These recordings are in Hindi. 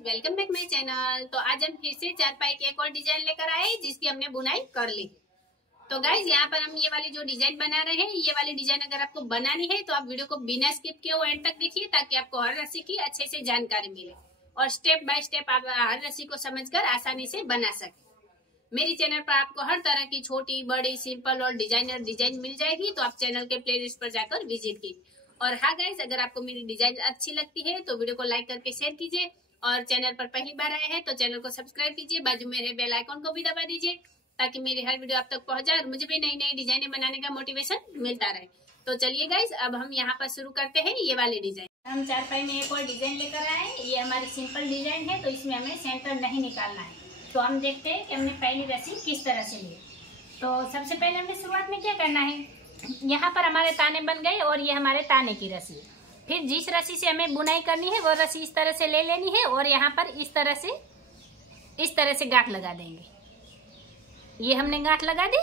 Welcome back my channel. तो आज हम फिर से चारपाई की एक और डिजाइन लेकर आए जिसकी हमने बुनाई कर ली। तो गाइज यहाँ पर हम ये वाली जो डिजाइन बना रहे हैं, ये वाली डिजाइन अगर आपको बनानी है तो आप वीडियो को बिना स्किप किए वो एंड तक देखिए ताकि आपको हर रस्सी की अच्छे से जानकारी मिले और स्टेप बाय स्टेप आप हर रस्सी को समझकर आसानी से बना सके। मेरी चैनल पर आपको हर तरह की छोटी बड़ी सिंपल और डिजाइनर डिजाइन मिल जाएगी, तो आप चैनल के प्लेलिस्ट पर जाकर विजिट कीजिए। और हाँ गाइज, अगर आपको मेरी डिजाइन अच्छी लगती है तो वीडियो को लाइक करके शेयर कीजिए और चैनल पर पहली बार आए हैं तो चैनल को सब्सक्राइब कीजिए, बाजू में रहे बेल आइकन को भी दबा दीजिए ताकि मेरी हर वीडियो आप तक पहुंच जाए और मुझे भी नई नई डिजाइनें बनाने का मोटिवेशन मिलता रहे। तो चलिए गाइज, अब हम यहाँ पर शुरू करते हैं ये वाली डिजाइन। हम चारपाई में एक और डिजाइन लेकर आए। ये हमारी सिंपल डिजाइन है तो इसमें हमें सेंटर नहीं निकालना है। तो हम देखते हैं कि हमने पहली रस्सी किस तरह से ली। तो सबसे पहले हमें शुरुआत में क्या करना है, यहाँ पर हमारे ताने बन गए और ये हमारे ताने की रस्सी। फिर जिस रस्सी से हमें बुनाई करनी है वो रस्सी इस तरह से ले लेनी है और यहाँ पर इस तरह से गांठ लगा देंगे। ये हमने गांठ लगा दी।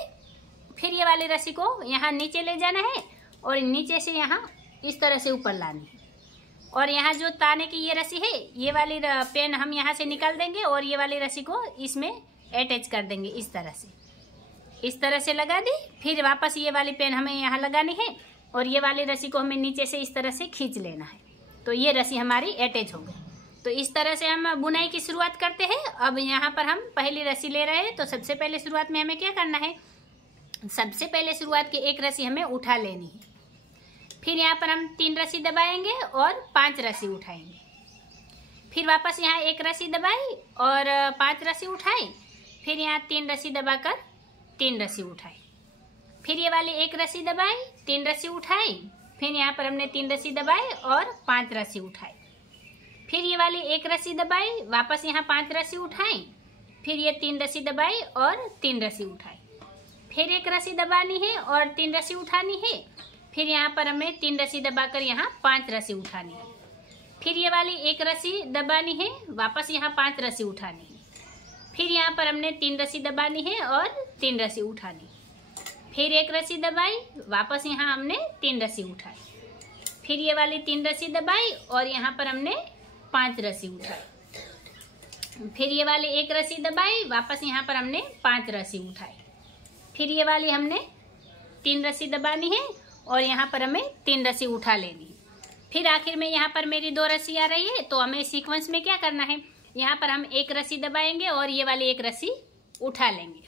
फिर ये वाली रस्सी को यहाँ नीचे ले जाना है और नीचे से यहाँ इस तरह से ऊपर लानी है। और यहाँ जो ताने की ये रस्सी है, ये वाली पेन हम यहाँ से निकाल देंगे और ये वाली रस्सी को इसमें अटैच कर देंगे। इस तरह से लगा दी। फिर वापस ये वाली पेन हमें यहाँ लगानी है और ये वाली रस्सी को हमें नीचे से इस तरह से खींच लेना है। तो ये रस्सी हमारी अटैच हो गई। तो इस तरह से हम बुनाई की शुरुआत करते हैं। अब यहाँ पर हम पहली रस्सी ले रहे हैं। तो सबसे पहले शुरुआत में हमें क्या करना है, सबसे पहले शुरुआत की एक रस्सी हमें उठा लेनी है। फिर यहाँ पर हम 3 रस्सी दबाएंगे और 5 रस्सी उठाएंगे। फिर वापस यहाँ 1 रस्सी दबाई और 5 रस्सी उठाई। फिर यहाँ 3 रस्सी दबाकर 3 रस्सी उठाई। फिर ये वाली 1 रस्सी दबाई, 3 रस्सी उठाई। फिर यहाँ पर हमने 3 रस्सी दबाई और 5 रस्सी उठाई। फिर ये वाली 1 रस्सी दबाई, वापस यहाँ 5 रस्सी उठाई। फिर ये 3 रस्सी दबाई और 3 रस्सी उठाई। फिर 1 रस्सी दबानी है और 3 रस्सी उठानी है। फिर यहाँ पर हमें 3 रस्सी दबाकर यहाँ 5 रस्सी उठानी है। फिर ये वाली 1 रस्सी दबानी है, वापस यहाँ 5 रस्सी उठानी है। फिर यहाँ पर हमने 3 रस्सी दबानी है और 3 रस्सी उठानी। फिर 1 रस्सी दबाई, वापस यहाँ हमने 3 रस्सी उठाई। फिर ये वाली 3 रस्सी दबाई और यहाँ पर हमने 5 रस्सी उठाई। फिर ये वाली 1 रस्सी दबाई, वापस यहाँ पर हमने 5 रस्सी उठाई। फिर ये वाली हमने 3 रस्सी दबानी है और यहाँ पर हमें 3 रस्सी उठा लेनी है। फिर आखिर में यहाँ पर मेरी 2 रस्सी आ रही है। तो हमें सीक्वेंस में क्या करना है, यहाँ पर हम 1 रस्सी दबाएंगे और ये वाली 1 रस्सी उठा लेंगे।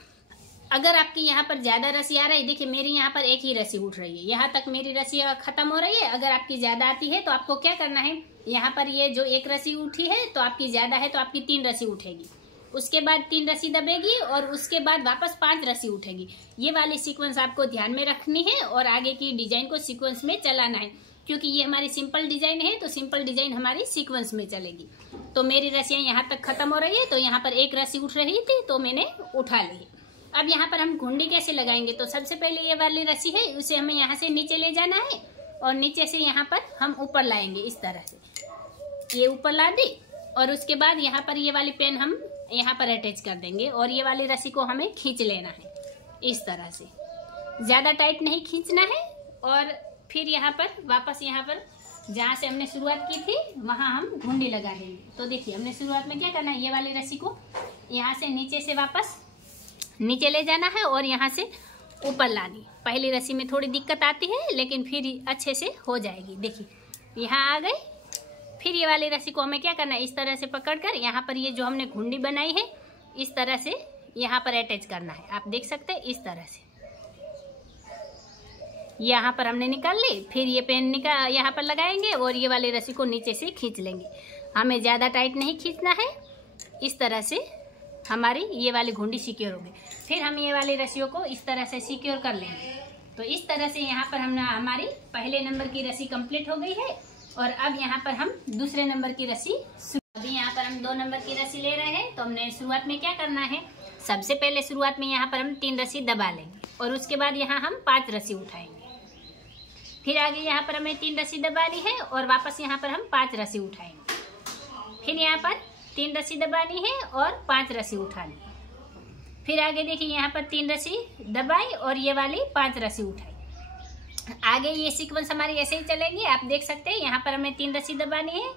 अगर आपकी यहाँ पर ज्यादा रस्सी आ रही है, देखिए मेरी यहाँ पर 1 ही रस्सी उठ रही है, यहाँ तक मेरी रस्सी खत्म हो रही है। अगर आपकी ज्यादा आती है तो आपको क्या करना है, यहाँ पर ये जो 1 रस्सी उठी है तो आपकी ज्यादा है तो आपकी 3 रस्सी उठेगी, उसके बाद 3 रस्सी दबेगी और उसके बाद वापस 5 रस्सी उठेगी। ये वाली सीक्वेंस आपको ध्यान में रखनी है और आगे की डिजाइन को सीक्वेंस में चलाना है, क्योंकि ये हमारी सिंपल डिजाइन है तो सिंपल डिजाइन हमारी सीक्वेंस में चलेगी। तो मेरी रस्सियाँ यहाँ तक खत्म हो रही है। तो यहाँ पर 1 रस्सी उठ रही थी तो मैंने उठा ली। अब यहाँ पर हम घुंडी कैसे लगाएंगे, तो सबसे पहले ये वाली रस्सी है उसे हमें यहाँ से नीचे ले जाना है और नीचे से यहाँ पर हम ऊपर लाएंगे। इस तरह से ये ऊपर ला दी और उसके बाद यहाँ पर ये वाली पेन हम यहाँ पर अटैच कर देंगे और ये वाली रस्सी को हमें खींच लेना है इस तरह से, ज्यादा टाइट नहीं खींचना है। और फिर यहाँ पर वापस यहाँ पर जहाँ से हमने शुरुआत की थी वहाँ हम घुंडी लगा देंगे। तो देखिए हमने शुरुआत में क्या करना है, ये वाली रस्सी को यहाँ से नीचे से वापस नीचे ले जाना है और यहाँ से ऊपर लानी। पहली रस्सी में थोड़ी दिक्कत आती है लेकिन फिर अच्छे से हो जाएगी। देखिए यहाँ आ गई। फिर ये वाली रस्सी को हमें क्या करना है, इस तरह से पकड़कर यहाँ पर ये जो हमने घुंडी बनाई है इस तरह से यहाँ पर अटैच करना है। आप देख सकते हैं इस तरह से यहाँ पर हमने निकाल ली। फिर ये पेन यहाँ पर लगाएंगे और ये वाली रस्सी को नीचे से खींच लेंगे। हमें ज़्यादा टाइट नहीं खींचना है। इस तरह से हमारी ये वाली घुंडी सिक्योर हो गई। फिर हम ये वाली रस्सियों को इस तरह से सिक्योर कर लेंगे। तो इस तरह से यहाँ पर हमारी पहले नंबर की रस्सी कंप्लीट हो गई है। और अब यहाँ पर हम दूसरे नंबर की रस्सी, अभी यहाँ पर हम 2 नंबर की रस्सी ले रहे हैं। तो हमने शुरुआत में क्या करना है, सबसे पहले शुरुआत में यहाँ पर हम 3 रस्सी दबा लेंगे और उसके बाद यहाँ हम 5 रस्सी उठाएंगे। फिर आगे यहाँ पर हमें 3 रस्सी दबानी है और वापस यहाँ पर हम 5 रस्सी उठाएंगे। फिर यहाँ पर 3 रस्सी दबानी है और 5 रस्सी उठानी है। फिर आगे देखिए यहाँ पर 3 रस्सी दबाई और ये वाली 5 रस्सी उठाई। आगे ये सीक्वेंस हमारी ऐसे ही चलेगी। आप देख सकते हैं यहाँ पर हमें 3 रस्सी दबानी है,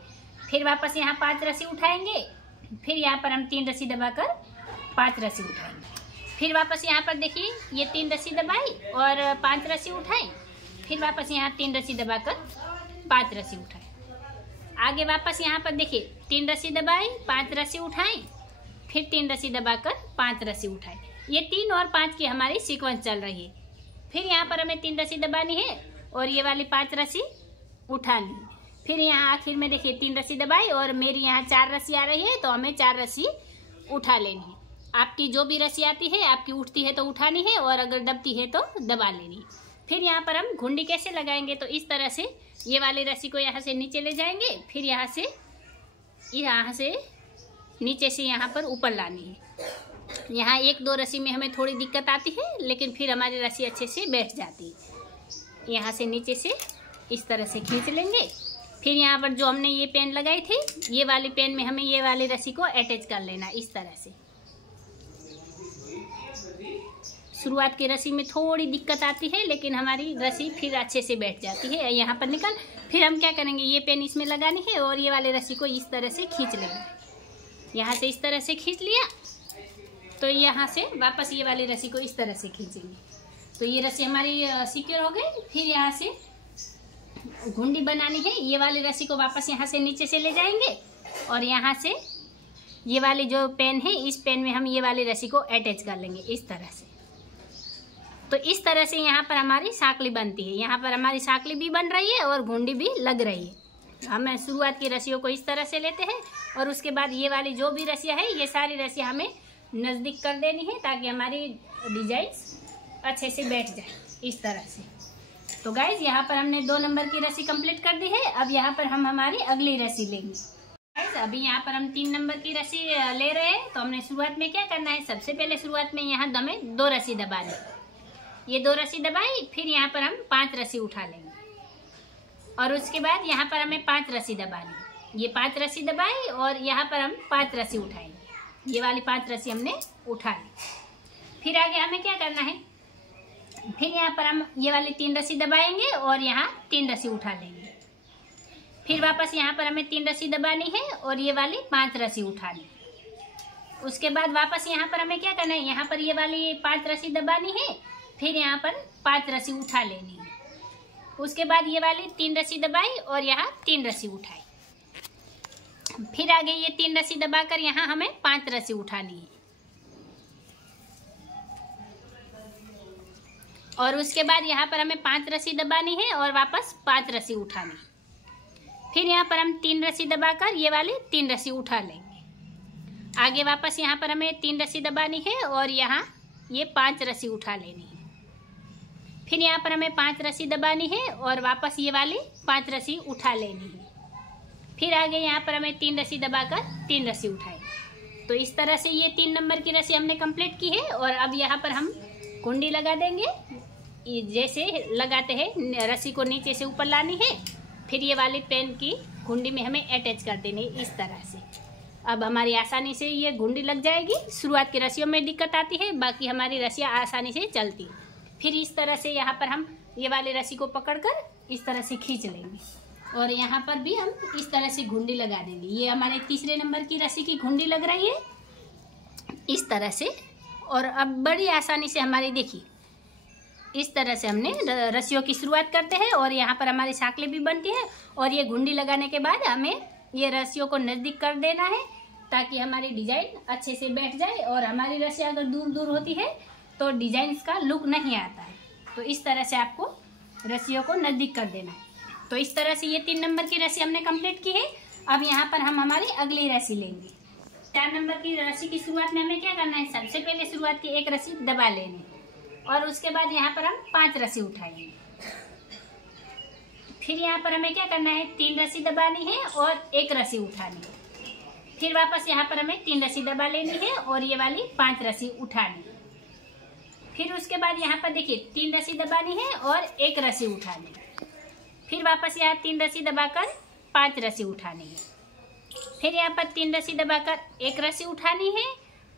फिर वापस यहाँ 5 रस्सी उठाएंगे फिर यहाँ पर हम 3 रस्सी दबाकर 5 रस्सी उठाएंगे। फिर वापस यहाँ पर देखिए ये 3 रस्सी दबाई और 5 रस्सी उठाई, फिर वापस यहाँ 3 रस्सी दबाकर 5 रस्सी उठाई। आगे वापस यहाँ पर देखिए 3 रस्सी दबाई, 5 रस्सी उठाई, फिर 3 रस्सी दबाकर 5 रस्सी उठाई। ये 3 और 5 की हमारी सीक्वेंस चल रही है। फिर यहाँ पर हमें 3 रस्सी दबानी है और ये वाली 5 रस्सी उठानी है। फिर यहाँ आखिर में देखिए 3 रस्सी दबाई और मेरी यहाँ 4 रस्सी आ रही है, तो हमें 4 रस्सी उठा लेनी है। आपकी जो भी रस्सी आती है, आपकी उठती है तो उठानी है और अगर दबती है तो दबा लेनी है। फिर यहाँ पर हम घुंडी कैसे लगाएंगे, तो इस तरह से ये वाली रस्सी को यहाँ से नीचे ले जाएंगे, फिर यहाँ से नीचे से यहाँ पर ऊपर लानी है। यहाँ 1-2 रस्सी में हमें थोड़ी दिक्कत आती है, लेकिन फिर हमारी रस्सी अच्छे से बैठ जाती है। यहाँ से नीचे से इस तरह से खींच लेंगे। फिर यहाँ पर जो हमने ये पेन लगाई थी, ये वाली पेन में हमें ये वाली रस्सी को अटैच कर लेना इस तरह से। शुरुआत की रस्सी में थोड़ी दिक्कत आती है, लेकिन हमारी रस्सी फिर अच्छे से बैठ जाती है। यहाँ पर निकल, फिर हम क्या करेंगे, ये पेन इसमें लगानी है और ये वाली रस्सी को इस तरह से खींच लेंगे। यहाँ से इस तरह से खींच लिया, तो यहाँ से वापस ये वाली रस्सी को इस तरह से खींचेंगे, तो ये रस्सी हमारी सिक्योर हो गई। फिर यहाँ से घुंडी बनानी है। ये वाली रस्सी को वापस यहाँ से नीचे से ले जाएंगे और यहाँ से ये वाली जो पेन है, इस पेन में हम ये वाली रस्सी को अटैच कर लेंगे इस तरह से। तो इस तरह से यहाँ पर हमारी साकली बनती है। यहाँ पर हमारी साकली भी बन रही है और घुंडी भी लग रही है। हम शुरुआत की रस्सियों को इस तरह से लेते हैं और उसके बाद ये वाली जो भी रस्सियाँ है, ये सारी रस्सियाँ हमें नज़दीक कर देनी है ताकि हमारी डिजाइन अच्छे से बैठ जाए इस तरह से। तो गाइज यहाँ पर हमने 2 नंबर की रस्सी कंप्लीट कर दी है। अब यहाँ पर हम हमारी अगली रस्सी लेंगे। गाइज अभी यहाँ पर हम 3 नंबर की रस्सी ले रहे हैं। तो हमने शुरुआत में क्या करना है, सबसे पहले शुरुआत में यहाँ हमें 2 रस्सी दबा ली। ये 2 रस्सी दबाई, फिर यहाँ पर हम 5 रस्सी उठा लेंगे और उसके बाद यहाँ पर हमें 5 रस्सी दबानी। ये 5 रस्सी दबाई और यहाँ पर हम 5 रस्सी उठाएंगे। ये वाली 5 रस्सी हमने उठा ली। फिर आगे हमें क्या करना है, फिर यहाँ पर हम ये वाली 3 रस्सी दबाएंगे और यहाँ 3 रस्सी उठा लेंगे। फिर वापस यहाँ पर हमें 3 रस्सी दबानी है और ये वाली 5 रस्सी उठानी। उसके बाद वापस यहाँ पर हमें क्या करना है, यहाँ पर ये वाली 5 रस्सी दबानी है, फिर यहाँ पर 5 रस्सी उठा लेनी है। उसके बाद ये वाली 3 रस्सी दबाई और यहाँ 3 रस्सी उठाई। फिर आगे ये 3 रस्सी दबाकर यहाँ हमें 5 रस्सी उठानी है और उसके बाद यहाँ पर हमें 5 रस्सी दबानी है और वापस 5 रस्सी उठानी। फिर यहाँ पर हम 3 रस्सी दबाकर ये वाली 3 रस्सी उठा लेंगे। आगे वापस यहाँ पर हमें 3 रस्सी दबानी है और यहाँ ये 5 रस्सी उठा लेनी है। फिर यहाँ पर हमें 5 रस्सी दबानी है और वापस ये वाली 5 रस्सी उठा लेनी है। फिर आगे यहाँ पर हमें 3 रस्सी दबाकर 3 रस्सी उठाए। तो इस तरह से ये 3 नंबर की रस्सी हमने कंप्लीट की है। और अब यहाँ पर हम कुंडी लगा देंगे। जैसे लगाते हैं, रस्सी को नीचे से ऊपर लानी है, फिर ये वाली पेन की घुंडी में हमें अटैच कर देनी है इस तरह से। अब हमारी आसानी से ये घुंडी लग जाएगी। शुरुआत की रस्सियों में दिक्कत आती है, बाकी हमारी रस्सियाँ आसानी से चलती है। फिर इस तरह से यहाँ पर हम ये वाली रस्सी को पकड़कर इस तरह से खींच लेंगे और यहाँ पर भी हम इस तरह से घुंडी लगा देंगे। ये हमारे 3रे नंबर की रस्सी की घुंडी लग रही है इस तरह से। और अब बड़ी आसानी से हमारी देखिए इस तरह से हमने रस्सियों की शुरुआत करते हैं और यहाँ पर हमारी साकली भी बनती है। और ये घुंडी लगाने के बाद हमें ये रस्सियों को नज़दीक कर देना है ताकि हमारी डिजाइन अच्छे से बैठ जाए। और हमारी रस्सियाँ अगर दूर दूर होती है तो डिजाइन का लुक नहीं आता है। तो इस तरह से आपको रस्सियों को नज़दीक कर देना है। तो इस तरह से ये 3 नंबर की रस्सी हमने कंप्लीट की है। अब यहाँ पर हम हमारी अगली रस्सी लेंगे। 4 नंबर की रस्सी की शुरुआत में हमें क्या करना है, सबसे पहले शुरुआत की 1 रस्सी दबा लेनी और उसके बाद यहाँ पर हम 5 रस्सी उठाएंगे। फिर यहाँ पर हमें क्या करना है, 3 रस्सी दबानी है और 1 रस्सी उठानी है। फिर वापस यहाँ पर हमें 3 रस्सी दबा लेनी है और ये वाली 5 रस्सी उठानी है। फिर उसके बाद यहाँ पर देखिए 3 रस्सी दबानी है और 1 रस्सी उठानी है। फिर वापस यहाँ 3 रस्सी दबाकर 5 रस्सी उठानी है। फिर यहाँ पर 3 रस्सी दबाकर 1 रस्सी उठानी है।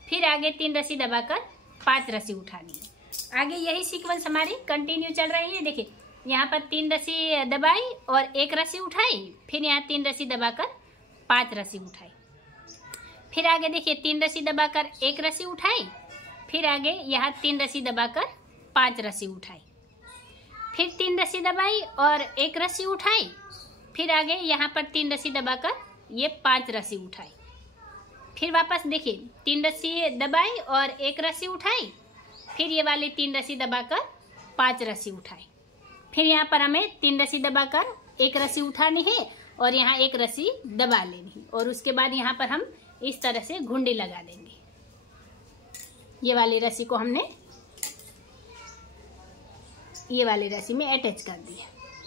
फिर आगे 3 रस्सी दबाकर 5 रस्सी उठानी है। आगे यही सीक्वेंस हमारी कंटिन्यू चल रही है। देखिए यहाँ पर 3 रस्सी दबाई और 1 रस्सी उठाई। फिर यहाँ 3 रस्सी दबाकर 5 रस्सी उठाई। फिर आगे देखिए 3 रस्सी दबाकर 1 रस्सी उठाई, फिर आगे यहाँ 3 रस्सी दबाकर 5 रस्सी उठाई, फिर 3 रस्सी दबाई और 1 रस्सी उठाई, फिर आगे यहाँ पर 3 रस्सी दबाकर ये 5 रस्सी उठाई, फिर वापस देखिए 3 रस्सी दबाई और 1 रस्सी उठाई, फिर ये वाली 3 रस्सी दबाकर 5 रस्सी उठाई, फिर यहाँ पर हमें 3 रस्सी दबाकर 1 रस्सी उठानी है और यहाँ 1 रस्सी दबा लेनी है और उसके बाद यहाँ पर हम इस तरह से घुंडी लगा देंगे। ये वाली रस्सी को हमने ये वाली रस्सी में अटैच कर दिया,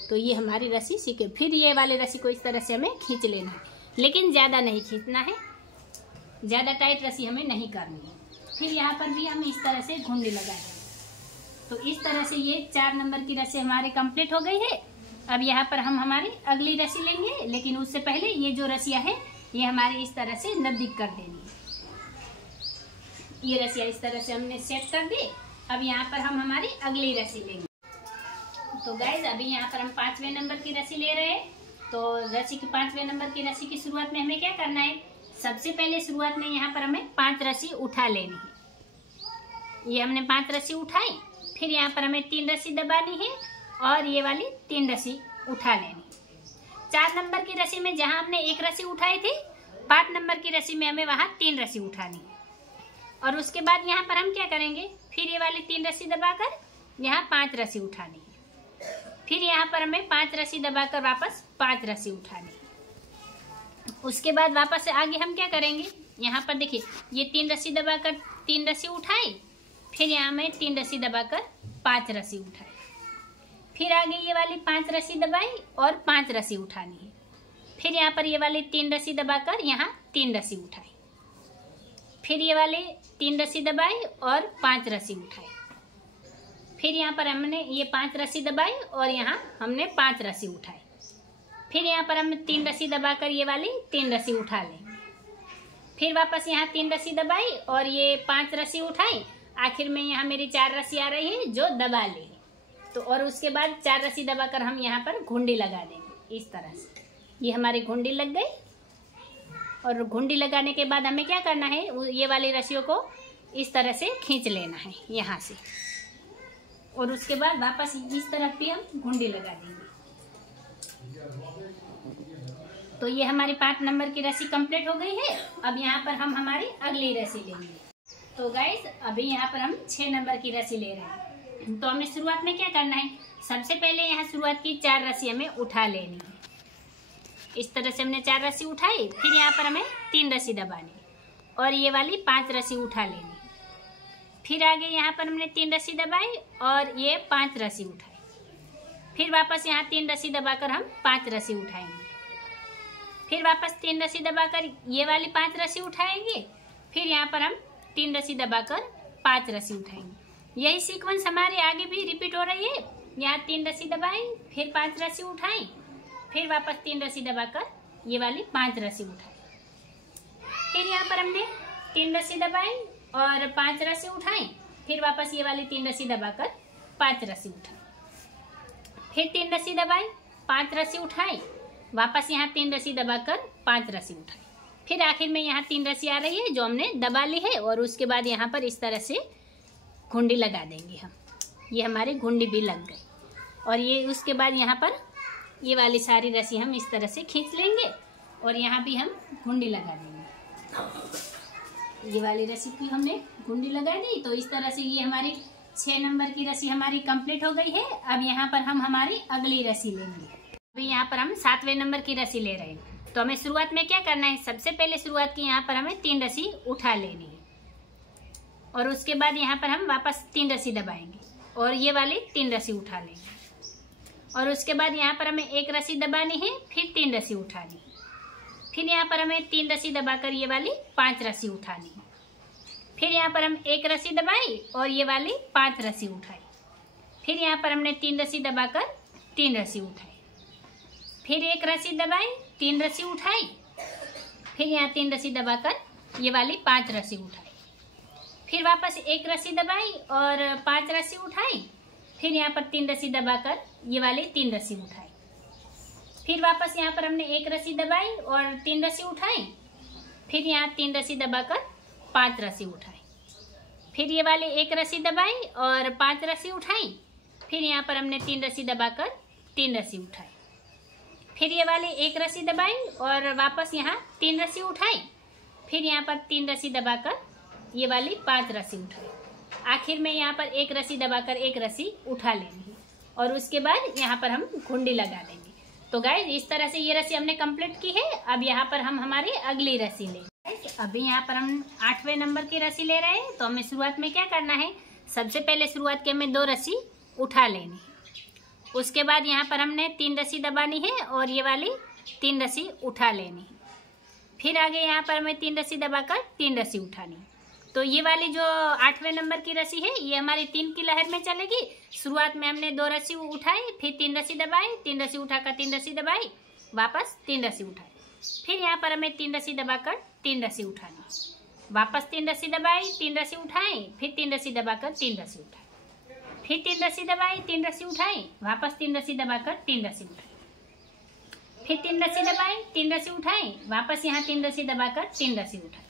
तो ये हमारी रस्सी सीखे। फिर ये वाली रस्सी को इस तरह से हमें खींच लेना है, लेकिन ज़्यादा नहीं खींचना है, ज़्यादा टाइट रस्सी हमें नहीं करनी है। फिर यहाँ पर भी हम इस तरह से घुंडी लगा देंगे। तो इस तरह से ये 4 नंबर की रस्सी हमारी कंप्लीट हो गई है। अब यहाँ पर हम हमारी अगली रस्सी लेंगे, लेकिन उससे पहले ये जो रस्सियाँ है ये हमारी इस तरह से नज़दीक कर देनी है। ये रस्सियाँ इस तरह से हमने सेट कर दी। अब यहाँ पर हम हमारी अगली रस्सी लेंगे। तो गाइज अभी यहाँ पर हम 5वें नंबर की रस्सी ले रहे हैं। तो रस्सी की 5वें नंबर की रस्सी की शुरुआत में हमें क्या करना है, सबसे पहले शुरुआत में यहाँ पर हमें 5 रस्सी उठा लेनी है। ये हमने 5 रस्सी उठाई, फिर यहाँ पर हमें 3 रस्सी दबानी है और ये वाली 3 रस्सी उठा लेनी। 4 नंबर की रस्सी में जहाँ हमने 1 रस्सी उठाई थी, 5 नंबर की रस्सी में हमें वहाँ 3 रस्सी उठानी है। और उसके बाद यहाँ पर हम क्या करेंगे, फिर ये वाली 3 रस्सी दबाकर यहाँ 5 रस्सी उठानी है। फिर यहाँ पर हमें 5 रस्सी दबाकर वापस 5 रस्सी उठानी है। उसके बाद वापस से आगे हम क्या करेंगे, यहाँ पर देखिए ये 3 रस्सी दबाकर 3 रस्सी उठाई, फिर यहाँ में 3 रस्सी दबाकर 5 रस्सी उठाई, फिर आगे ये वाली 5 रस्सी दबाई और 5 रस्सी उठानी है। फिर यहाँ पर ये वाली 3 रस्सी दबाकर यहाँ 3 रस्सी उठाई, फिर ये वाली 3 रस्सी दबाई और 5 रस्सी उठाई, फिर यहाँ पर हमने ये 5 रस्सी दबाई और यहाँ हमने 5 रस्सी उठाई, फिर यहाँ पर हमने 3 रस्सी दबाकर ये वाली 3 रस्सी उठा लें, फिर वापस यहाँ 3 रस्सी दबाई और ये 5 रस्सी उठाई, आखिर में यहाँ मेरी 4 रस्सी आ रही है जो दबा ली। तो और उसके बाद 4 रस्सी दबाकर हम यहाँ पर घुंडी लगा देंगे इस तरह से। ये हमारी घुंडी लग गई और घुंडी लगाने के बाद हमें क्या करना है, ये वाली रस्सियों को इस तरह से खींच लेना है यहाँ से, और उसके बाद वापस इस तरफ भी हम घुंडी लगा देंगे। तो ये हमारी 5 नंबर की रस्सी कंप्लीट हो गई है। अब यहाँ पर हम हमारी अगली रस्सी लेंगे। तो गाइस अभी यहाँ पर हम 6 नंबर की रस्सी ले रहे हैं। तो हमें शुरुआत में क्या करना है, सबसे पहले यहाँ शुरुआत की 4 रस्सी हमें उठा लेनी है। इस तरह से हमने 4 रस्सी उठाई, फिर यहाँ पर हमें 3 रस्सी दबानी और ये वाली 5 रस्सी उठा लेनी। फिर आगे यहाँ पर हमने 3 रस्सी दबाई और ये 5 रस्सी उठाई, फिर वापस यहाँ 3 रस्सी दबाकर हम 5 रस्सी उठाएंगे, फिर वापस 3 रस्सी दबाकर ये वाली 5 रस्सी उठाएंगे, फिर यहाँ पर हम 3 रस्सी दबाकर 5 रस्सी उठाएंगे। यही सीक्वेंस हमारे आगे भी रिपीट हो रही है। यहाँ 3 रस्सी दबाई, फिर 5 रस्सी उठाई, फिर वापस 3 रस्सी दबाकर ये वाली 5 रस्सी उठाई, फिर यहाँ पर हमने 3 रस्सी दबाई और 5 रस्सी उठाई, फिर वापस ये वाली 3 रस्सी दबाकर 5 रस्सी उठाई, फिर 3 रस्सी दबाई 5 रस्सी उठाई, वापस यहाँ 3 रस्सी दबाकर 5 रस्सी उठाई, फिर आखिर में यहाँ 3 रस्सी आ रही है जो हमने दबा ली है, और उसके बाद यहाँ पर इस तरह से घुंडी लगा देंगे हम। ये हमारी घुंडी भी लग गई। और ये उसके बाद यहाँ पर ये वाली सारी रस्सी हम इस तरह से खींच लेंगे और यहाँ भी हम घुंडी लगा देंगे। ये वाली रस्सी की हमने घुंडी लगा दी। तो इस तरह से ये हमारी 6 नंबर की रस्सी हमारी कंप्लीट हो गई है। अब यहाँ पर हम हमारी अगली रस्सी लेंगे। अभी यहाँ पर हम 7वें नंबर की रस्सी ले रहे हैं। तो हमें शुरुआत में क्या करना है, सबसे पहले शुरुआत की यहाँ पर हमें 3 रस्सी उठा लेनी है और उसके बाद यहाँ पर हम वापस 3 रस्सी दबाएंगे और ये वाली 3 रस्सी उठा लेंगे, और उसके बाद यहाँ पर हमें 1 रस्सी दबानी है, फिर 3 रस्सी उठानी है, फिर यहाँ पर हमें 3 रस्सी दबाकर ये वाली 5 रस्सी उठानी है, फिर यहाँ पर हम 1 रस्सी दबाई और ये वाली 5 रस्सी उठाई, फिर यहाँ पर हमने 3 रस्सी दबाकर 3 रस्सी उठाई, फिर 1 रस्सी दबाई 3 रस्सी उठाई, फिर यहाँ 3 रस्सी दबाकर ये वाली 5 रस्सी उठाई, फिर वापस 1 रस्सी दबाई और 5 रस्सी उठाई, फिर यहाँ पर 3 रस्सी दबाकर ये वाली 3 रस्सी उठाई, फिर वापस यहाँ पर हमने 1 रस्सी दबाई और 3 रस्सी उठाई, फिर यहाँ 3 रस्सी दबाकर 5 रस्सी उठाई, फिर ये वाली 1 रस्सी दबाई और 5 रस्सी उठाई, फिर यहाँ पर हमने 3 रस्सी दबाकर 3 रस्सी उठाई, फिर ये वाली 1 रस्सी दबाई और वापस यहाँ 3 रस्सी उठाई, फिर यहाँ पर 3 रस्सी दबाकर ये वाली 5 रस्सी उठाई, आखिर में यहाँ पर 1 रस्सी दबाकर 1 रस्सी उठा लेंगे और उसके बाद यहाँ पर हम घुंडी लगा देंगे। तो गाइस इस तरह से ये रस्सी हमने कंप्लीट की है। अब यहाँ पर हम हमारी अगली रस्सी लेंगे। अभी यहाँ पर हम 8वें नंबर की रस्सी ले रहे हैं। तो हमें शुरुआत में क्या करना है, सबसे पहले शुरुआत के हमें 2 रस्सी उठा लेनी है। उसके बाद यहाँ पर हमने 3 रस्सी दबानी है और ये वाली 3 रस्सी उठा लेनी है। फिर आगे यहाँ पर हमें 3 रस्सी दबाकर 3 रस्सी उठानी है। तो ये वाली जो 8वें नंबर की रस्सी है ये हमारी 3 की लहर में चलेगी। शुरुआत में हमने 2 रस्सी उठाई, फिर 3 रस्सी दबाई, 3 रस्सी उठाकर 3 रस्सी दबाई, वापस 3 रस्सी उठाई, फिर यहाँ पर हमें 3 रस्सी दबाकर 3 रस्सी उठानी, वापस 3 रस्सी दबाई, 3 रस्सी उठाई, फिर 3 रस्सी दबाकर 3 रस्सी उठाई, फिर 3 रस्सी दबाई, 3 रस्सी उठाई, वापस 3 रस्सी दबाकर 3 रस्सी उठाई, फिर 3 रस्सी दबाई, 3 रस्सी उठाई, वापस यहाँ 3 रस्सी दबाकर 3 रस्सी उठाई,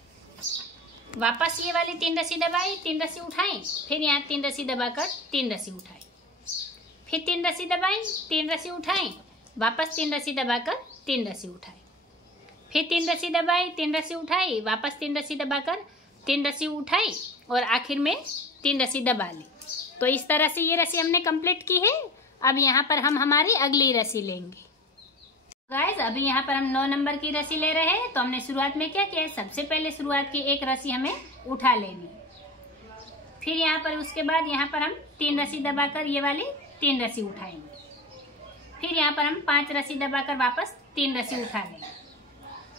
वापस ये वाली 3 रस्सी दबाई, 3 रस्सी उठाई, फिर यहाँ 3 रस्सी दबाकर 3 रस्सी उठाई, फिर 3 रस्सी दबाई, 3 रस्सी उठाई, वापस 3 रस्सी दबाकर 3 रस्सी उठाई, फिर 3 रस्सी दबाई, 3 रस्सी उठाई, वापस 3 रस्सी दबाकर 3 रस्सी उठाई और आखिर में 3 रस्सी दबा ली। तो इस तरह से ये रस्सी हमने कंप्लीट की है। अब यहाँ पर हम हमारी अगली रस्सी लेंगे। गाइस अभी यहाँ पर हम 9 नंबर की रस्सी ले रहे हैं। तो हमने शुरुआत में क्या किया है, सबसे पहले शुरुआत की 1 रस्सी हमें उठा लेनी, फिर यहाँ पर उसके बाद यहाँ पर हम 3 रस्सी दबाकर ये वाली 3 रस्सी उठाएंगे, फिर यहाँ पर हम 5 रस्सी दबाकर वापस 3 रस्सी उठा लेंगे।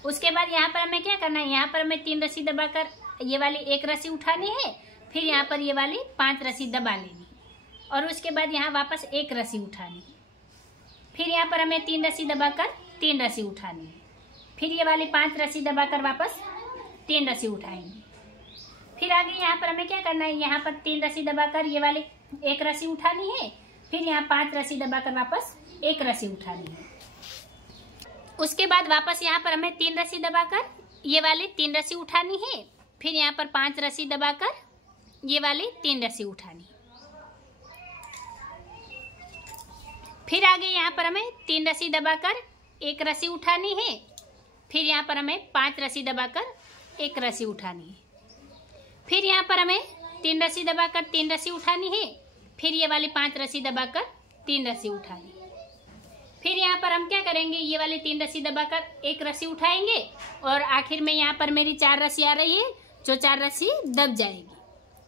उसके बाद यहाँ पर हमें क्या करना है, यहाँ पर हमें 3 रस्सी दबाकर ये वाली 1 रस्सी उठानी है, फिर यहाँ पर ये वाली 5 रस्सी दबा लेनी और उसके बाद यहाँ वापस 1 रस्सी उठानी, फिर यहाँ पर हमें 3 रस्सी दबाकर 3 रस्सी उठानी है, फिर ये वाली 5 रस्सी दबाकर वापस 3 रस्सी उठाएंगे। फिर आगे यहाँ पर हमें क्या करना है, यहाँ पर 3 रस्सी दबाकर ये वाली 1 रस्सी उठानी है, फिर यहाँ 5 रस्सी दबाकर वापस 1 रस्सी उठानी है। उसके बाद वापस यहाँ पर हमें 3 रस्सी दबाकर ये वाली 3 रस्सी उठानी है, फिर यहाँ पर 5 रस्सी दबाकर ये वाली 3 रस्सी उठानी, फिर आगे यहाँ पर हमें 3 रस्सी दबाकर 1 रस्सी उठानी है, फिर यहाँ पर हमें 5 रस्सी दबाकर 1 रस्सी उठानी है, फिर यहाँ पर हमें 3 रस्सी दबाकर 3 रस्सी उठानी है, फिर ये वाली 5 रस्सी दबाकर 3 रस्सी उठानी, फिर यहाँ पर हम क्या करेंगे, ये वाली 3 रस्सी दबाकर 1 रस्सी उठाएंगे और आखिर में यहाँ पर मेरी 4 रस्सी आ रही है जो 4 रस्सी दब जाएगी।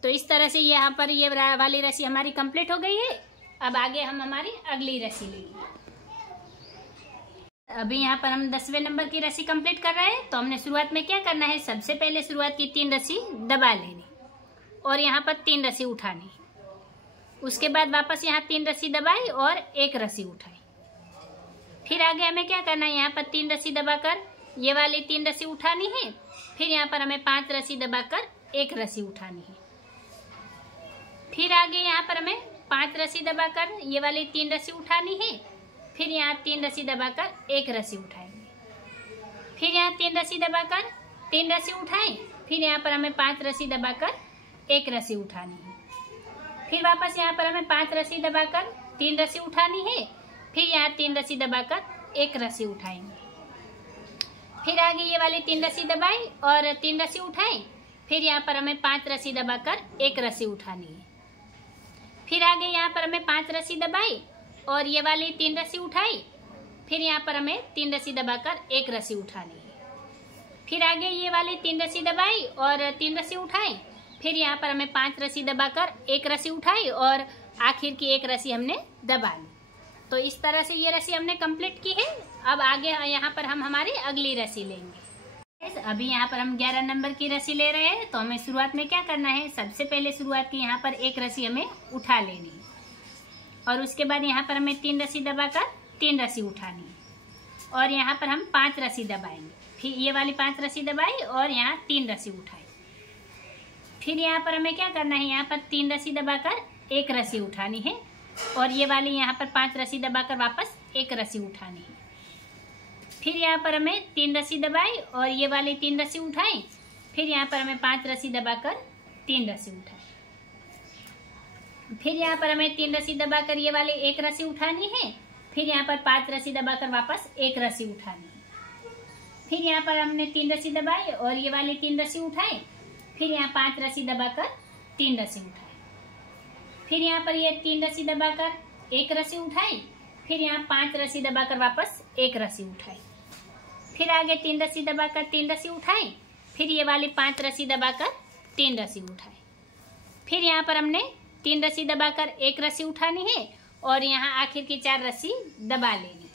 तो इस तरह से यहाँ पर ये वाली रस्सी हमारी कंप्लीट हो गई है। अब आगे हम हमारी अगली रस्सी लेंगे। अभी यहाँ पर हम 10वें नंबर की रस्सी कंप्लीट कर रहे हैं। तो हमने शुरुआत में क्या करना है, सबसे पहले शुरुआत की 3 रस्सी दबा लेनी और यहाँ पर 3 रस्सी उठानी, उसके बाद वापस यहाँ 3 रस्सी दबाई और 1 रस्सी उठाई, फिर आगे हमें क्या करना है, यहाँ पर 3 रस्सी दबाकर ये वाली 3 रस्सी उठानी है, फिर यहाँ पर हमें 5 रस्सी दबाकर 1 रस्सी उठानी है, फिर आगे यहाँ पर हमें 5 रस्सी दबाकर ये वाली 3 रस्सी उठानी है, फिर यहाँ 3 रस्सी दबाकर 1 रस्सी उठाएंगे, फिर यहाँ 3 रस्सी दबाकर 3 रस्सी उठाएं, फिर यहाँ पर हमें 5 रस्सी दबाकर 1 रस्सी उठानी है, फिर वापस यहाँ पर हमें 5 रस्सी दबाकर 3 रस्सी उठानी है, फिर यहाँ 3 रस्सी दबाकर 1 रस्सी उठाएंगे, फिर आगे ये वाली 3 रस्सी दबाई और 3 रस्सी उठाएं, फिर यहाँ पर हमें 5 रस्सी दबाकर 1 रस्सी उठानी है, फिर आगे यहाँ पर हमें 5 रस्सी दबाई और ये वाली 3 रस्सी उठाई, फिर यहाँ पर हमें 3 रस्सी दबाकर 1 रस्सी उठानी है, फिर आगे ये वाली 3 रस्सी दबाई और 3 रस्सी उठाई, फिर यहाँ पर हमें 5 रस्सी दबाकर 1 रस्सी उठाई और आखिर की 1 रस्सी हमने दबा ली। तो इस तरह से ये रस्सी हमने कंप्लीट की है। अब आगे यहाँ पर हम हमारी अगली रस्सी लेंगे। अभी यहाँ पर हम 11 नंबर की रस्सी ले रहे हैं। तो हमें शुरुआत में क्या करना है, सबसे पहले शुरुआत की यहाँ पर 1 रस्सी हमें उठा लेनी है और उसके बाद यहाँ पर हमें 3 रस्सी दबाकर 3 रस्सी उठानी है और यहाँ पर हम 5 रस्सी दबाएंगे, फिर ये वाली 5 रस्सी दबाई और यहाँ 3 रस्सी उठाई, फिर यहाँ पर हमें क्या करना है, यहाँ पर 3 रस्सी दबाकर 1 रस्सी उठानी है और ये वाली यहाँ पर 5 रस्सी दबाकर वापस 1 रस्सी उठानी है, फिर यहाँ पर हमें 3 रस्सी दबाई और ये वाली 3 रस्सी उठाई। फिर यहाँ पर हमें 5 रस्सी दबाकर 3 रस्सी उठाई। फिर यहाँ पर हमें 3 रस्सी दबाकर ये वाली 1 रस्सी उठानी है। फिर यहाँ पर 5 रस्सी दबाकर वापस 1 रस्सी उठानी है। फिर यहाँ पर हमने 3 रस्सी दबाई और ये वाली 3 रस्सी उठाई। फिर यहाँ 5 रस्सी दबाकर 3 रस्सी उठाई। फिर यहाँ पर ये 3 रस्सी दबाकर 1 रस्सी उठाई। फिर यहाँ 5 रस्सी दबाकर वापस 1 रस्सी उठाई। फिर आगे 3 रस्सी दबाकर 3 रस्सी उठाई। फिर ये वाली 5 रस्सी दबाकर 3 रस्सी उठाई। फिर यहाँ पर हमने 3 रस्सी दबाकर 1 रस्सी उठानी है और यहाँ आखिर की 4 रस्सी दबा लेनी।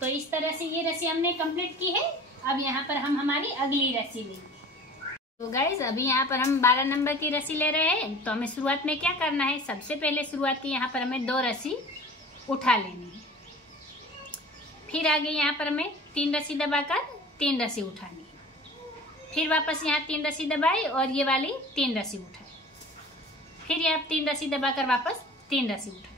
तो इस तरह से ये रस्सी हमने कंप्लीट की है। अब यहाँ पर हम हमारी अगली रस्सी लेंगे। तो गाइज अभी यहाँ पर हम 12 नंबर की रस्सी ले रहे हैं। तो हमें शुरुआत में क्या करना है, सबसे पहले शुरुआत की यहाँ पर हमें 2 रस्सी उठा लेनी है। फिर आगे यहाँ पर हमें 3 रस्सी दबाकर 3 रस्सी उठानी है। फिर वापस यहाँ 3 रस्सी दबाई और ये वाली 3 रस्सी उठाई। फिर यहाँ 3 रस्सी दबाकर वापस 3 रस्सी उठाई।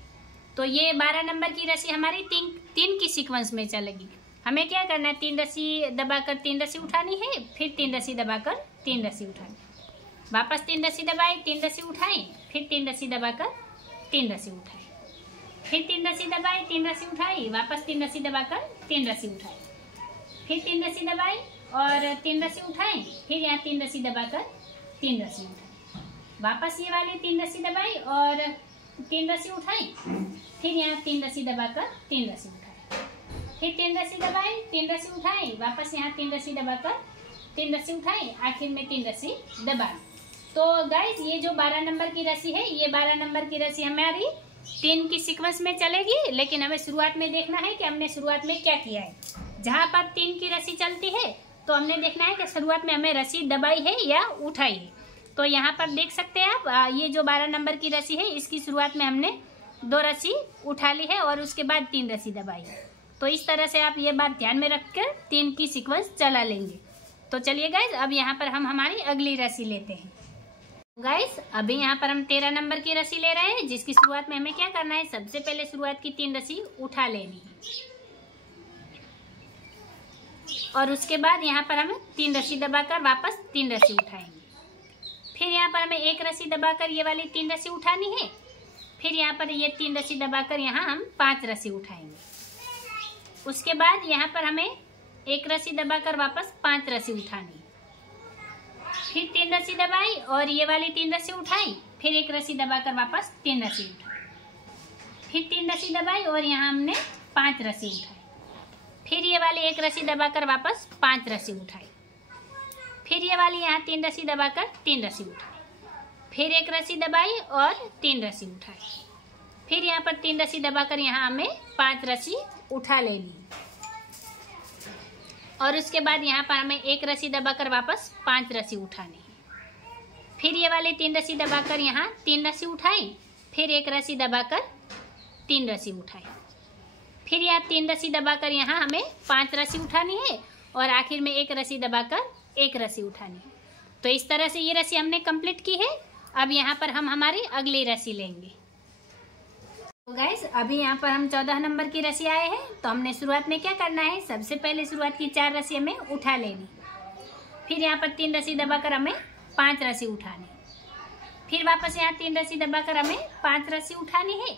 तो ये 12 नंबर की रस्सी हमारी 3 की सीक्वेंस में चलेगी। हमें क्या करना है, 3 रस्सी दबाकर 3 रस्सी उठानी है। फिर 3 रस्सी दबाकर 3 रस्सी उठानी, वापस 3 रस्सी दबाई 3 रस्सी उठाई। फिर 3 रस्सी दबाकर 3 रस्सी उठाई। फिर 3 रस्सी दबाई 3 रस्सी उठाई, वापस 3 रस्सी दबाकर 3 रस्सी उठाई। फिर 3 रस्सी दबाई और 3 रस्सी उठाई। फिर यहाँ 3 रस्सी दबाकर 3 रस्सी उठाई, वापस ये वाली 3 रस्सी दबाई और 3 रस्सी उठाई। फिर यहाँ 3 रस्सी दबाकर 3 रस्सी उठाई। फिर 3 रस्सी दबाई 3 रस्सी उठाई, वापस यहाँ 3 रस्सी दबाकर 3 रस्सी उठाई, आखिर में 3 रस्सी दबाई। तो गाइस ये जो 12 नंबर की रस्सी है, ये 12 नंबर की रस्सी हमारी 3 की सीक्वेंस में चलेगी। लेकिन हमें शुरुआत में देखना है कि हमने शुरुआत में क्या किया है। जहाँ पर 3 की रस्सी चलती है तो हमने देखना है कि शुरुआत में हमें रस्सी दबाई है या उठाई है। तो यहाँ पर देख सकते हैं आप, ये जो 12 नंबर की रस्सी है इसकी शुरुआत में हमने 2 रस्सी उठा ली है और उसके बाद 3 रस्सी दबाई है। तो इस तरह से आप ये बात ध्यान में रखकर 3 की सीक्वेंस चला लेंगे। तो चलिए गाइस अब यहाँ पर हम हमारी अगली रस्सी लेते हैं। गाइस अभी यहाँ पर हम 13 नंबर की रस्सी ले रहे हैं, जिसकी शुरुआत में हमें क्या करना है, सबसे पहले शुरुआत की 3 रस्सी उठा लेनी है और उसके बाद यहाँ पर हमें 3 रस्सी दबाकर वापस 3 रस्सी उठाएंगे। फिर यहाँ पर हमें 1 रस्सी दबाकर ये वाली 3 रस्सी उठानी है। फिर यहाँ पर ये 3 रस्सी दबाकर यहाँ हम 5 रस्सी उठाएंगे। उसके बाद यहाँ पर हमें 1 रस्सी दबाकर वापस 5 रस्सी उठानी है। फिर 3 रस्सी दबाई और ये वाली 3 रस्सी उठाई। फिर 1 रस्सी दबाकर वापस 3 रस्सी उठाई। फिर 3 रस्सी दबाई और यहाँ हमने 5 रस्सी उठाई। फिर ये वाली 1 रस्सी दबाकर वापस 5 रस्सी उठाई। फिर ये वाली यहाँ 3 रस्सी दबाकर 3 रस्सी उठाई। फिर 1 रस्सी दबाई और 3 रस्सी उठाई। फिर यहाँ पर 3 रस्सी दबाकर यहाँ हमें 5 रस्सी उठा लेनी और उसके बाद यहाँ पर हमें 1 रस्सी दबाकर वापस 5 रस्सी उठानी है। फिर ये वाली 3 रस्सी दबाकर यहाँ 3 रस्सी उठाई। फिर 1 रस्सी दबाकर 3 रस्सी उठाई। फिर यहाँ 3 रस्सी दबाकर यहाँ हमें 5 रस्सी उठानी है और आखिर में 1 रस्सी दबाकर 1 रस्सी उठानी है। तो इस तरह से ये रस्सी हमने कंप्लीट की है। अब यहाँ पर हम हमारी अगली रस्सी लेंगे। तो गाइस अभी यहाँ पर हम 14 नंबर की रस्सी आए हैं। तो हमने शुरुआत में क्या करना है, सबसे पहले शुरुआत की 4 रस्सी हमें उठा लेनी। फिर यहाँ पर 3 रस्सी दबाकर हमें 5 रस्सी उठानी। फिर वापस यहाँ 3 रस्सी दबाकर हमें 5 रस्सी उठानी है।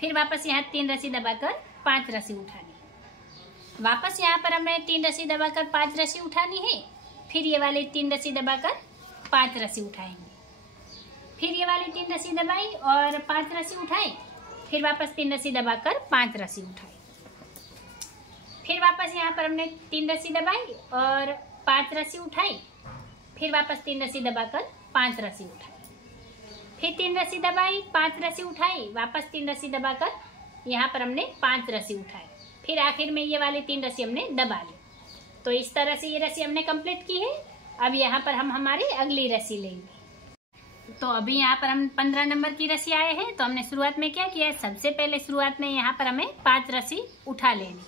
फिर वापस यहाँ 3 रस्सी दबाकर 5 रस्सी उठानी। वापस यहाँ पर हमें 3 रस्सी दबाकर 5 रस्सी उठानी है। फिर ये वाली 3 रस्सी दबाकर 5 रस्सी उठाएंगे। फिर ये वाली 3 रस्सी दबाई और 5 रस्सी उठाई। फिर वापस 3 रस्सी दबाकर 5 रस्सी उठाई। फिर वापस यहाँ पर हमने 3 रस्सी दबाई और 5 रस्सी उठाई। फिर वापस 3 रस्सी दबाकर 5 रस्सी उठाई। फिर 3 रस्सी दबाई 5 रस्सी उठाई। वापस 3 रस्सी दबाकर यहाँ पर हमने 5 रस्सी उठाई। फिर आखिर में ये वाली 3 रस्सी हमने दबा ली। तो इस तरह से ये रस्सी हमने कंप्लीट की है। अब यहाँ पर हम हमारी अगली रस्सी लेंगे। तो अभी यहाँ पर हम 15 नंबर की रस्सी आए हैं। तो हमने शुरुआत में क्या किया है, सबसे पहले शुरुआत में यहाँ पर हमें 5 रस्सी उठा लेनी।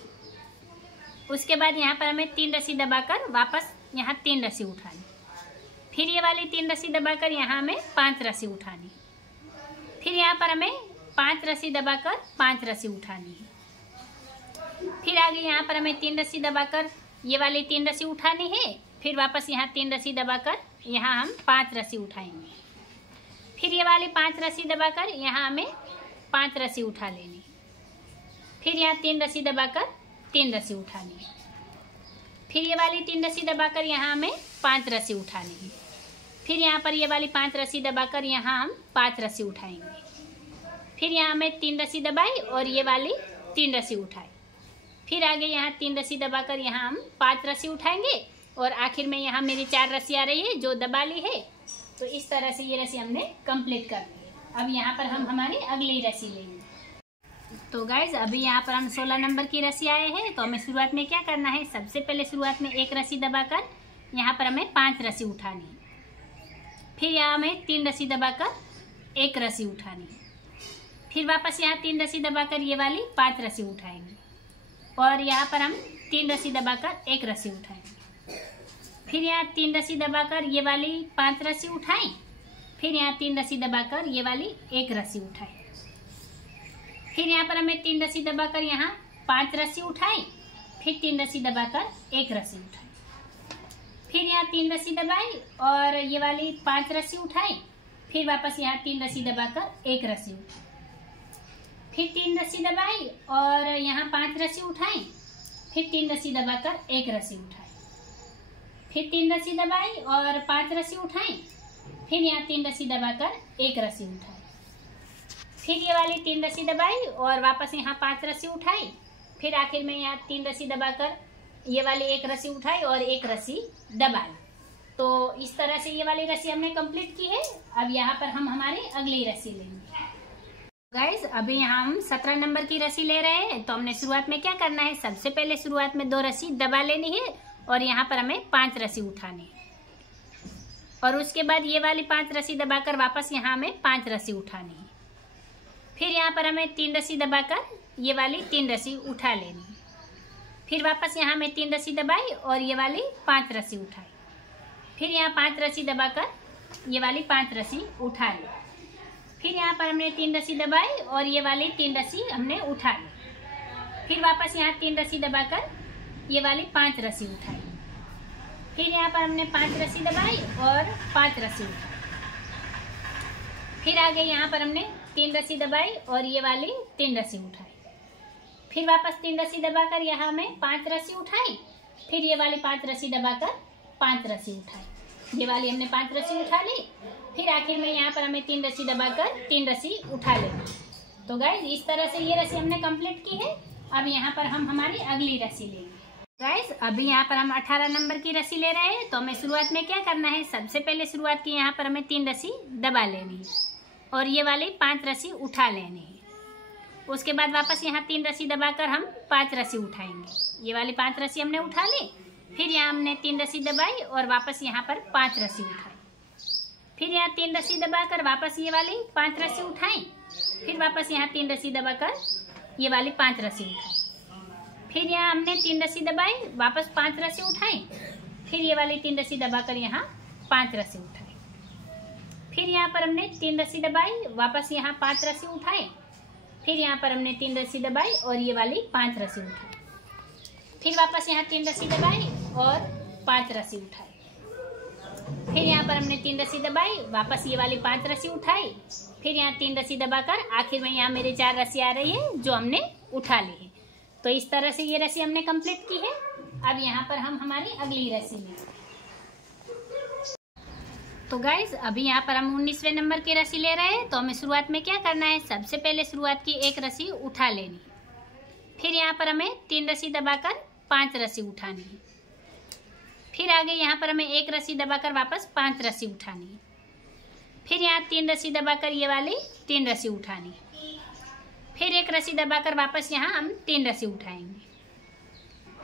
उसके बाद यहाँ पर हमें 3 रस्सी दबाकर वापस यहाँ 3 रस्सी उठानी। फिर ये वाली 3 रस्सी दबाकर यहाँ हमें 5 रस्सी उठानी। फिर यहाँ पर हमें 5 रस्सी दबाकर 5 रस्सी उठानी है। फिर आगे यहाँ पर हमें 3 रस्सी दबाकर ये वाली 3 रस्सी उठानी है। फिर वापस यहाँ 3 रस्सी दबाकर यहाँ हम 5 रस्सी उठाएंगे। फिर ये वाली 5 रस्सी दबाकर यहाँ हमें 5 रस्सी उठा लेनी। फिर यहाँ 3 रस्सी दबाकर 3 रस्सी उठानी। फिर ये वाली 3 रस्सी दबाकर यहाँ हमें 5 रस्सी उठानी है। फिर यहाँ पर ये वाली 5 रस्सी दबाकर यहाँ हम 5 रस्सी उठाएंगे। फिर यहाँ हमें 3 रस्सी दबाई और ये वाली 3 रस्सी उठाई। फिर आगे यहाँ 3 रस्सी दबाकर यहाँ हम 5 रस्सी उठाएंगे और आखिर में यहाँ मेरी 4 रस्सी आ रही है जो दबा ली है। तो इस तरह से ये रस्सी हमने कंप्लीट कर ली है। अब यहाँ पर हम हमारी अगली रस्सी लेंगे। तो गाइज अभी यहाँ पर हम 16 नंबर की रस्सी आए हैं। तो हमें शुरुआत में क्या करना है, सबसे पहले शुरुआत में 1 रस्सी दबाकर यहाँ पर हमें 5 रस्सी उठानी है। फिर यहाँ हमें 3 रस्सी दबाकर 1 रस्सी उठानी है। फिर वापस यहाँ 3 रस्सी दबाकर ये वाली 5 रस्सी उठाएंगे और यहाँ पर हम 3 रस्सी दबाकर 1 रस्सी उठाएंगे। फिर यहाँ 3 रस्सी दबाकर ये वाली 5 रस्सी उठाएं। फिर यहाँ 3 रस्सी दबाकर ये वाली 1 रस्सी उठाएं। फिर यहाँ पर हमें 3 रस्सी दबाकर यहाँ 5 रस्सी उठाएं। फिर 3 रस्सी दबाकर 1 रस्सी उठाएं। फिर यहाँ 3 रस्सी दबाई और ये वाली 5 रस्सी उठाएं। फिर वापस यहाँ 3 रस्सी दबाकर 1 रस्सी उठाएं। फिर 3 रस्सी दबाई और यहाँ 5 रस्सी उठाएं। फिर 3 रस्सी दबाकर 1 रस्सी उठाएं। फिर 3 रस्सी दबाई और 5 रस्सी उठाएं। फिर यहाँ 3 रस्सी दबाकर 1 रस्सी उठाएं। फिर ये वाली 3 रस्सी दबाई और वापस यहाँ 5 रस्सी उठाई। फिर आखिर में यहाँ 3 रस्सी दबाकर ये वाली 1 रस्सी उठाई और 1 रस्सी दबाई। तो इस तरह से ये वाली रस्सी हमने कंप्लीट की है। अब यहाँ पर हम हमारी अगली रस्सी लेंगे। गाइज अभी यहाँ हम 17 नंबर की रस्सी ले रहे हैं। तो हमने शुरुआत में क्या करना है, सबसे पहले शुरुआत में 2 रस्सी दबा लेनी है और यहाँ पर हमें 5 रस्सी उठानी है। और उसके बाद ये वाली 5 रस्सी दबाकर वापस यहाँ हमें 5 रस्सी उठानी है। फिर यहाँ पर हमें 3 रस्सी दबाकर ये वाली 3 रस्सी उठा लेनी है। फिर वापस यहाँ में 3 रस्सी दबाई और ये वाली 5 रस्सी उठाई। फिर यहाँ 5 रस्सी दबाकर ये वाली 5 रस्सी उठा ली। फिर यहाँ पर हमने 3 रस्सी दबाई और ये वाली 3 रस्सी हमने उठा ली। फिर वापस यहाँ 3 रस्सी दबाकर ये वाली 5 रस्सी उठाई। फिर यहाँ पर हमने 5 रस्सी दबाई और 5 रस्सी उठाई। फिर आगे यहाँ पर हमने 3 रस्सी दबाई और ये वाली 3 रस्सी उठाई। फिर वापस 3 रस्सी दबाकर यहाँ हमें 5 रस्सी उठाई। फिर ये वाली 5 रस्सी दबाकर 5 रस्सी उठाई। ये वाली हमने 5 रस्सी उठा ली। फिर आखिर में यहाँ पर हमें 3 रस्सी दबाकर 3 रस्सी उठा लेंगे। तो गाइज इस तरह से ये रस्सी हमने कंप्लीट की है। अब यहाँ पर हम हमारी अगली रस्सी लेंगे। गाइज अभी यहाँ पर हम 18 नंबर की रस्सी ले रहे हैं। तो हमें शुरुआत में क्या करना है, सबसे पहले शुरुआत की यहाँ पर हमें 3 रस्सी दबा लेनी है और ये वाली 5 रस्सी उठा लेनी है। उसके बाद वापस यहाँ 3 रस्सी दबाकर हम 5 रस्सी उठाएंगे। ये वाली 5 रस्सी हमने उठा ली। फिर यहाँ हमने 3 रस्सी दबाई और वापस यहाँ पर 5 रस्सी उठाई। फिर यहाँ 3 रस्सी दबाकर वापस ये वाली 5 रस्सी उठाई। फिर वापस यहाँ 3 रस्सी दबाकर ये वाली 5 रस्सी उठाई। फिर यहाँ हमने 3 रस्सी दबाई, वापस 5 रस्सी उठाई। फिर ये वाली 3 रस्सी दबाकर यहाँ 5 रस्सी उठाई। फिर यहाँ पर हमने 3 रस्सी दबाई, वापस यहाँ 5 रस्सी उठाई। फिर यहाँ पर हमने 3 रस्सी दबाई और ये वाली 5 रस्सी उठाई। फिर वापस यहाँ 3 रस्सी दबाई और 5 रस्सी उठाई। फिर यहाँ पर हमने 3 रस्सी दबाई, वापस ये वाली 5 रस्सी उठाई। फिर यहाँ 3 रस्सी दबाकर आखिर में यहाँ मेरे 4 रस्सी आ रही है जो हमने उठा ली है। तो इस तरह से ये रस्सी हमने कंप्लीट की है। अब यहाँ पर हम हमारी अगली रस्सी लेंगे। तो गाइज अभी यहाँ पर हम 19वें नंबर की रस्सी ले रहे हैं। तो हमें शुरुआत में क्या करना है, सबसे पहले शुरुआत की 1 रस्सी उठा लेनी। फिर यहाँ पर हमें 3 रस्सी दबाकर 5 रस्सी उठानी है। फिर आगे यहाँ पर हमें 1 रस्सी दबाकर वापस 5 रस्सी उठानी है। फिर यहाँ 3 रस्सी दबाकर ये वाली 3 रस्सी उठानी है। फिर 1 रस्सी दबाकर वापस यहाँ हम 3 रस्सी उठाएंगे।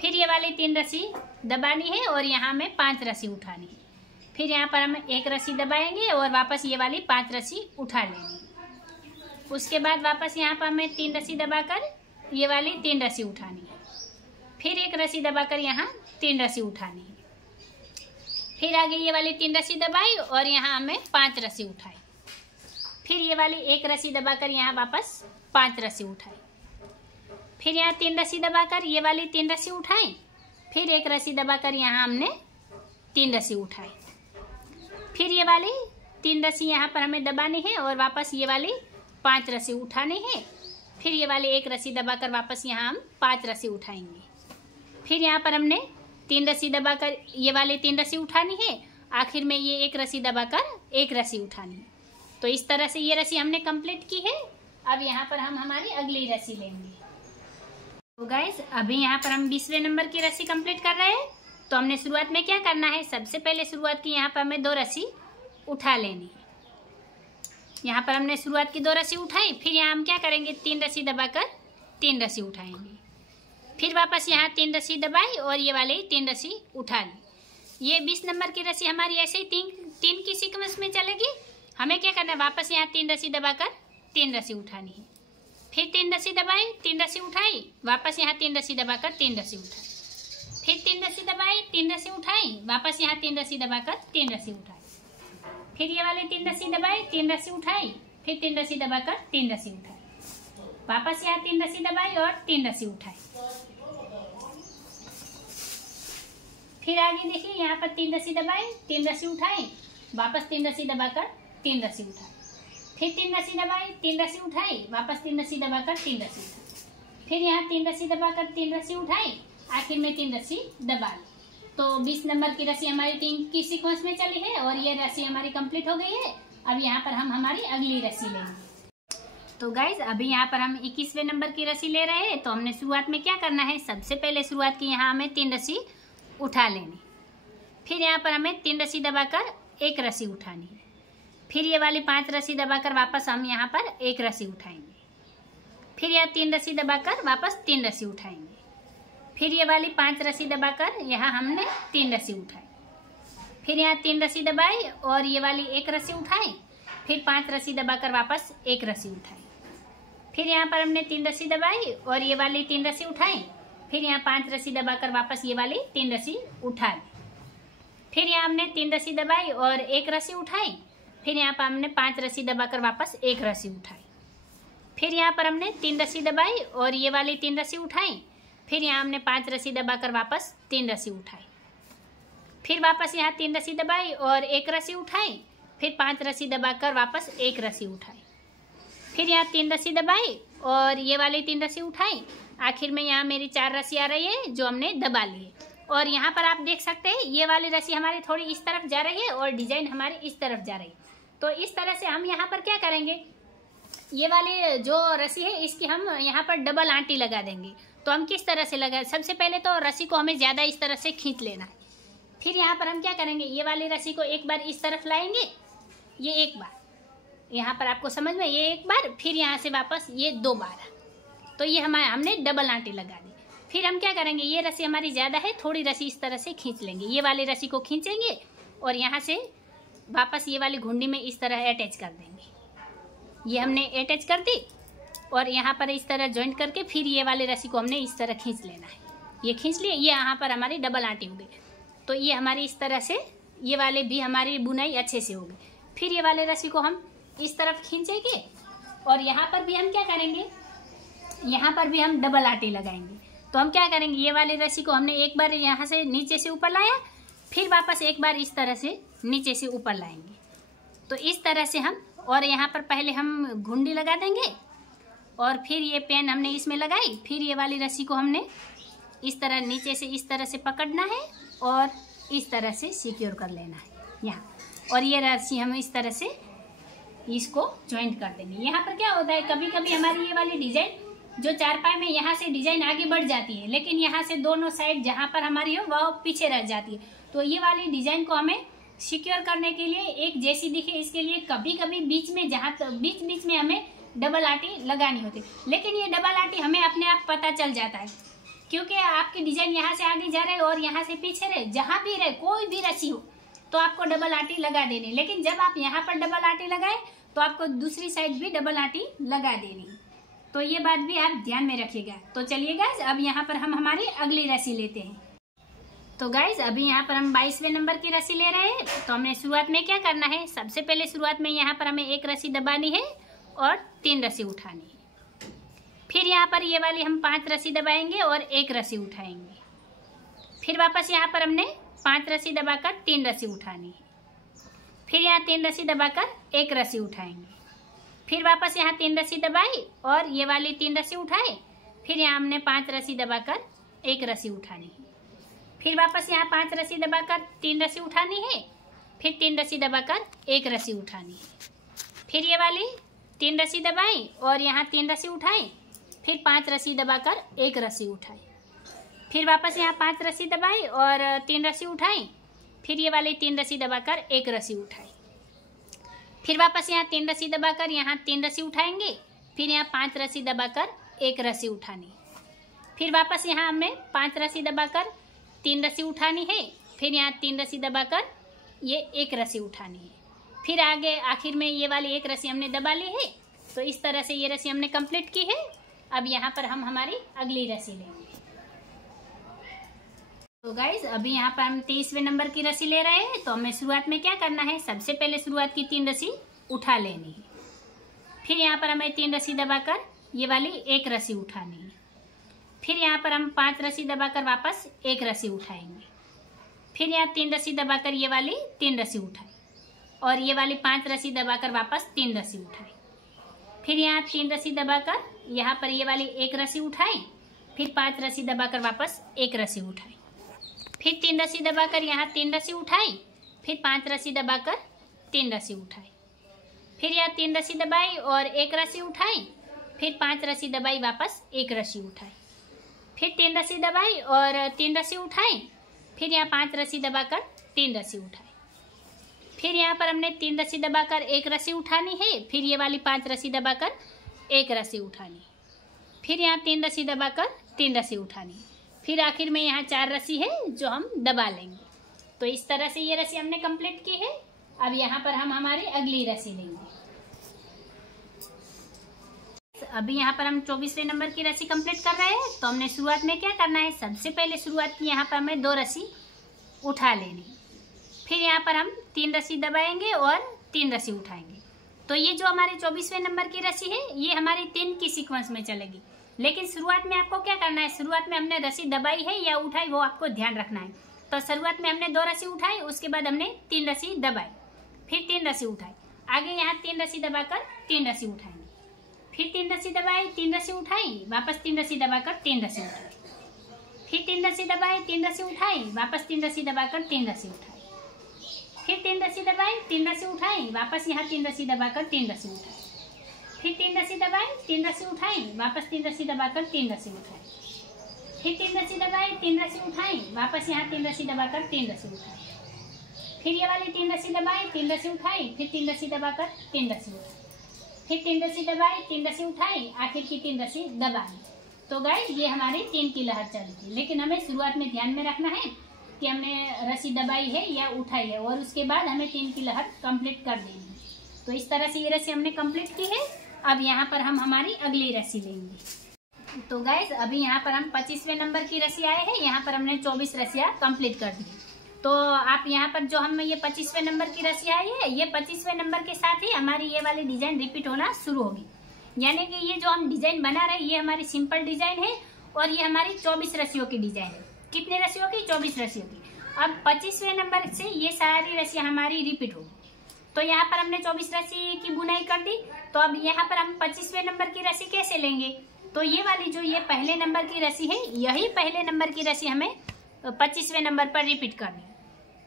फिर ये वाली 3 रस्सी दबानी है और यहाँ हमें 5 रस्सी उठानी है। फिर यहाँ पर हम 1 रस्सी दबाएंगे और वापस ये वाली 5 रस्सी उठा लेंगे। उसके बाद वापस यहाँ पर हमें 3 रस्सी दबाकर ये वाली 3 रस्सी उठानी है। फिर 1 रस्सी दबाकर यहाँ 3 रस्सी उठानी है। फिर आगे ये वाली 3 रस्सी दबाई और यहाँ हमें 5 रस्सी उठाई। फिर ये वाली 1 रस्सी दबाकर यहाँ वापस 5 रस्सी उठाई। फिर यहाँ 3 रस्सी दबाकर ये वाली 3 रस्सी उठाएं, फिर 1 रस्सी दबाकर यहाँ हमने 3 रस्सी उठाई, फिर ये वाली 3 रस्सी यहाँ पर हमें दबानी है और वापस ये वाली 5 रस्सी उठानी है, फिर ये वाली 1 रस्सी दबाकर वापस यहाँ हम 5 रस्सी उठाएंगे, फिर यहाँ पर हमने 3 रस्सी दबाकर ये वाली 3 रस्सी उठानी है, आखिर में ये 1 रस्सी दबाकर 1 रस्सी उठानी है। तो इस तरह से ये रस्सी हमने कंप्लीट की है। अब यहाँ पर हम हमारी अगली रस्सी लेंगे। तो गाइस अभी यहाँ पर हम 20वें नंबर की रस्सी कंप्लीट कर रहे हैं। तो हमने शुरुआत में क्या करना है, सबसे पहले शुरुआत की यहाँ पर हमें 2 रस्सी उठा लेनी है। यहाँ पर हमने शुरुआत की 2 रस्सी उठाई, फिर यहाँ हम क्या करेंगे 3 रस्सी दबाकर 3 रस्सी उठाएंगे, फिर वापस यहाँ 3 रस्सी दबाई और ये वाले 3 रस्सी उठा ली। ये 20 नंबर की रस्सी हमारी ऐसे ही 3 की सीक्वेंस में चलेगी। हमें क्या करना है, वापस यहाँ 3 रस्सी दबाकर 3 रस्सी उठानी है, फिर 3 रस्सी दबाई 3 रस्सी उठाई, वापस यहाँ 3 रस्सी दबाकर 3 रस्सी उठाई, फिर 3 रस्सी दबाई 3 रस्सी उठाई, वापस यहाँ 3 रस्सी दबाकर 3 रस्सी उठाई, फिर ये वाले 3 रस्सी दबाई 3 रस्सी उठाई, फिर 3 रस्सी दबाकर 3 रस्सी उठाई, वापस यहाँ 3 रस्सी दबाई और 3 रस्सी उठाई। फिर आगे देखिए यहाँ पर 3 रस्सी दबाई 3 रस्सी उठाई, वापस 3 रस्सी दबाकर 3 रस्सी उठाई, फिर 3 रस्सी दबाई 3 रस्सी उठाई, वापस 3 रस्सी दबाकर 3 रस्सी उठाई, फिर यहाँ 3 रस्सी दबाकर 3 रस्सी उठाई, आखिर में 3 रस्सी दबा ली। तो 20 नंबर की रस्सी हमारी 3 की सीक्वेंस में चली है और ये रस्सी हमारी कंप्लीट हो गई है। अब यहाँ पर हम हमारी अगली रस्सी लेंगे। तो गाइज अभी यहाँ पर हम 21वें नंबर की रस्सी ले रहे हैं। तो हमने शुरुआत में क्या करना है, सबसे पहले शुरुआत की यहाँ हमें 3 रस्सी उठा लेनी, फिर यहाँ पर हमें 3 रस्सी दबाकर 1 रस्सी उठानी है, फिर ये वाली 5 रस्सी दबाकर वापस हम यहाँ पर 1 रस्सी उठाएंगे, फिर यहाँ 3 रस्सी दबाकर वापस 3 रस्सी उठाएंगे, फिर ये वाली 5 रस्सी दबाकर यहाँ हमने 3 रस्सी उठाई, फिर यहाँ 3 रस्सी दबाई और ये वाली 1 रस्सी उठाई, फिर 5 रस्सी दबाकर वापस 1 रस्सी उठाई, फिर यहाँ पर हमने 3 रस्सी दबाई और ये वाली 3 रस्सी उठाई, फिर यहाँ 5 रस्सी दबाकर वापस ये वाली 3 रस्सी उठा ली, फिर यहाँ हमने 3 रस्सी दबाई और 1 रस्सी उठाई, फिर यहाँ पर हमने 5 रस्सी दबाकर वापस 1 रस्सी उठाई, फिर यहाँ पर हमने 3 रस्सी दबाई और ये वाली 3 रस्सी उठाई, फिर यहाँ हमने 5 रस्सी दबाकर वापस 3 रस्सी उठाई, फिर वापस यहाँ 3 रस्सी दबाई और 1 रस्सी उठाई, फिर 5 रस्सी दबाकर वापस 1 रस्सी उठाई, फिर यहाँ 3 रस्सी दबाई और ये वाली 3 रस्सी उठाई, आखिर में यहाँ मेरी 4 रस्सी आ रही है जो हमने दबा ली है। और यहाँ पर आप देख सकते हैं ये वाली रस्सी हमारी थोड़ी इस तरफ जा रही है और डिजाइन हमारी इस तरफ जा रही है। तो इस तरह से हम यहाँ पर क्या करेंगे, ये वाली जो रस्सी है इसकी हम यहाँ पर डबल आंटी लगा देंगे। तो हम किस तरह से लगाए, सबसे पहले तो रस्सी को हमें ज़्यादा इस तरह से खींच लेना है, फिर यहाँ पर हम क्या करेंगे, ये वाली रस्सी को एक बार इस तरफ लाएंगे, ये एक बार यहाँ पर आपको समझ में, ये एक बार, फिर यहाँ से वापस ये 2 बार, तो ये हमने डबल आंटी लगा दी। फिर हम क्या करेंगे, ये रस्सी हमारी ज़्यादा है, थोड़ी रस्सी इस तरह से खींच लेंगे, ये वाली रस्सी को खींचेंगे और यहाँ से वापस ये वाली घुंडी में इस तरह अटैच कर देंगे। ये हमने अटैच कर दी और यहाँ पर इस तरह जॉइंट करके फिर ये वाली रस्सी को हमने इस तरह खींच लेना है। ये खींच लिए, ये यहाँ पर हमारी डबल आंटी हो गई। तो ये हमारी इस तरह से ये वाले भी हमारी बुनाई अच्छे से होगी। फिर ये वाले रस्सी को हम इस तरफ खींचेंगे और यहाँ पर भी हम क्या करेंगे, यहाँ पर भी हम डबल आंटी लगाएंगे। तो हम क्या करेंगे, ये वाली रस्सी को हमने एक बार यहाँ से नीचे से ऊपर लाया, फिर वापस एक बार इस तरह से नीचे से ऊपर लाएंगे। तो इस तरह से हम, और यहाँ पर पहले हम घुंडी लगा देंगे और फिर ये पेन हमने इसमें लगाई, फिर ये वाली रस्सी को हमने इस तरह नीचे से इस तरह से पकड़ना है और इस तरह से सिक्योर कर लेना है यहाँ, और ये रस्सी हम इस तरह से इसको ज्वाइंट कर देंगे। यहाँ पर क्या होता है, कभी कभी हमारी ये वाली डिजाइन जो चारपाई में यहाँ से डिजाइन आगे बढ़ जाती है, लेकिन यहाँ से दोनों साइड जहाँ पर हमारी हो वह पीछे रह जाती है। तो ये वाली डिजाइन को हमें सिक्योर करने के लिए एक जैसी दिखे, इसके लिए कभी कभी बीच में बीच में हमें डबल आंटी लगानी होती है। लेकिन ये डबल आंटी हमें अपने आप पता चल जाता है, क्योंकि आपकी डिजाइन यहाँ से आगे जा रहे और यहाँ से पीछे रहे, जहाँ भी रहे कोई भी रस्सी हो तो आपको डबल आंटी लगा देनी। लेकिन जब आप यहाँ पर डबल आंटी लगाए तो आपको दूसरी साइड भी डबल आंटी लगा देनी। तो ये बात भी आप ध्यान में रखिएगा। तो चलिए गाइज, अब यहाँ पर हम हमारी अगली रस्सी लेते हैं। तो गाइज अभी यहाँ पर हम 22वें नंबर की रस्सी ले रहे हैं। तो हमने शुरुआत में क्या करना है, सबसे पहले शुरुआत में यहाँ पर हमें 1 रस्सी दबानी है और 3 रस्सी उठानी है। फिर यहाँ पर ये वाली हम 5 रस्सी दबाएंगे और 1 रस्सी उठाएंगे। फिर वापस यहाँ पर हमने 5 रस्सी दबाकर 3 रस्सी उठानी है। फिर यहाँ 3 रस्सी दबाकर 1 रस्सी उठाएंगे। फिर वापस यहाँ 3 रस्सी दबाई और ये वाली 3 रस्सी उठाए। फिर यहाँ हमने 5 रस्सी दबाकर 1 रस्सी उठानी है। फिर वापस यहाँ 5 रस्सी दबाकर 3 रस्सी उठानी है। फिर 3 रस्सी दबाकर 1 रस्सी उठानी है। फिर ये वाली 3 रस्सी दबाई और यहाँ 3 रस्सी उठाई। फिर 5 रस्सी दबाकर 1 रस्सी उठाई। फिर वापस यहाँ 5 रस्सी दबाई और 3 रस्सी उठाई। फिर ये वाली 3 रस्सी दबाकर 1 रस्सी उठाई। फिर वापस यहाँ 3 रस्सी दबाकर यहाँ 3 रस्सी उठाएंगे। फिर यहाँ 5 रस्सी दबाकर 1 रस्सी उठानी। फिर वापस यहाँ हमें 5 रस्सी दबाकर 3 रस्सी उठानी है। फिर यहाँ 3 रस्सी दबाकर ये 1 रस्सी उठानी है। फिर आगे आखिर में ये वाली 1 रस्सी हमने दबा ली है। तो इस तरह से ये रस्सी हमने कंप्लीट की है। अब यहाँ पर हम हमारी अगली रस्सी लेंगे। तो गाइज अभी यहाँ पर हम 23वें नंबर की रस्सी ले रहे हैं। तो हमें शुरुआत में क्या करना है, सबसे पहले शुरुआत की 3 रस्सी उठा लेनी है। फिर यहाँ पर हमें 3 रस्सी दबाकर ये वाली 1 रस्सी उठानी है। फिर यहाँ पर हम 5 रस्सी दबाकर वापस 1 रस्सी उठाएंगे। फिर यहाँ 3 रस्सी दबाकर ये वाली 3 रस्सी उठाई और ये वाली 5 रस्सी दबाकर वापस 3 रस्सी उठाई। फिर यहाँ 3 रस्सी दबाकर यहाँ पर ये वाली 1 रस्सी उठाई। फिर 5 रस्सी दबाकर वापस 1 रस्सी उठाई। फिर 3 रस्सी दबाकर यहाँ 3 रस्सी उठाई। फिर 5 रस्सी दबाकर 3 रस्सी उठाई। फिर यहाँ 3 रस्सी दबाई और 1 रस्सी उठाई। फिर 5 रस्सी दबाई वापस 1 रस्सी उठाई। फिर 3 रस्सी दबाई और 3 रस्सी उठाई। फिर यहाँ 5 रस्सी दबाकर 3 रस्सी उठाई। फिर यहाँ पर हमने 3 रस्सी दबाकर 1 रस्सी उठानी है। फिर ये वाली 5 रस्सी दबाकर 1 रस्सी उठानी। फिर यहाँ 3 रस्सी दबाकर 3 रस्सी उठानी। फिर आखिर में यहाँ 4 रस्सी है जो हम दबा लेंगे। तो इस तरह से ये रस्सी हमने कंप्लीट की है। अब यहाँ पर हम हमारी अगली रस्सी लेंगे। अभी यहाँ पर हम 24वें नंबर की रस्सी कंप्लीट कर रहे हैं। तो हमने शुरुआत में क्या करना है, सबसे पहले शुरुआत की यहाँ पर हमें 2 रस्सी उठा लेनी। फिर यहाँ पर हम 3 रस्सी दबाएंगे और 3 रस्सी उठाएंगे। तो ये जो हमारे 24वें नंबर की रस्सी है ये हमारी 3 की सीक्वेंस में चलेगी। लेकिन शुरुआत में आपको क्या करना है, शुरुआत में हमने रस्सी दबाई है या उठाई वो आपको ध्यान रखना है। तो शुरुआत में हमने 2 रस्सी उठाई, उसके बाद हमने 3 रस्सी दबाई, फिर 3 रस्सी उठाई। आगे यहाँ 3 रस्सी दबाकर 3 रस्सी उठाएंगे। फिर 3 रस्सी दबाई, 3 रस्सी उठाई, वापस 3 रस्सी दबाकर 3 रस्सी उठाई। फिर 3 रस्सी दबाई, 3 रस्सी उठाई, वापस 3 रस्सी दबाकर 3 रस्सी उठाई। फिर 3 रस्सी दबाई, 3 रस्सी उठाई, वापस यहाँ 3 रस्सी दबाकर 3 रस्सी उठाई। फिर 3 रस्सी दबाई, 3 रस्सी उठाई, वापस 3 रस्सी दबाकर 3 रस्सी उठाई। फिर 3 रस्सी दबाई, 3 रस्सी उठाई, वापस यहाँ 3 रस्सी दबाकर 3 रस्सी उठाई। फिर ये वाली 3 रस्सी दबाई, 3 रस्सी उठाई, फिर 3 रस्सी दबाकर 3 रस्सी उठाई। फिर 3 रस्सी दबाई, 3 रस्सी उठाई, आखिर की 3 रस्सी दबाई। तो गाइस ये हमारी 3 की लहर चली थी। लेकिन हमें शुरुआत में ध्यान में रखना है कि हमने रस्सी दबाई है या उठाई है और उसके बाद हमें 3 की लहर कंप्लीट कर देनी है। तो इस तरह से ये रस्सी हमने कंप्लीट की है। अब यहाँ पर हम हमारी अगली रस्सी लेंगे। तो गाइस अभी यहाँ पर हम 25वें नंबर की रस्सी आए हैं। यहाँ पर हमने 24 रस्सियाँ कंप्लीट कर दी। तो आप यहाँ पर जो हम ये 25वें नंबर की रस्सी आई है, ये 25वें नंबर के साथ ही हमारी ये वाली डिजाइन रिपीट होना शुरू होगी। यानी कि ये जो हम डिजाइन बना रहे हैं ये हमारी सिंपल डिजाइन है और ये हमारी 24 रस्सियों की डिजाइन है। कितने रस्सियों की? 24 रस्सियों की। अब 25वें नंबर से ये सारी रस्सियाँ हमारी रिपीट होगी। तो यहाँ पर हमने 24 रस्सी की बुनाई कर दी। तो अब यहाँ पर हम 25वें नंबर की रस्सी कैसे लेंगे? तो ये वाली जो ये पहले नंबर की रस्सी है, यही पहले नंबर की रस्सी हमें 25वें नंबर पर रिपीट करनी है।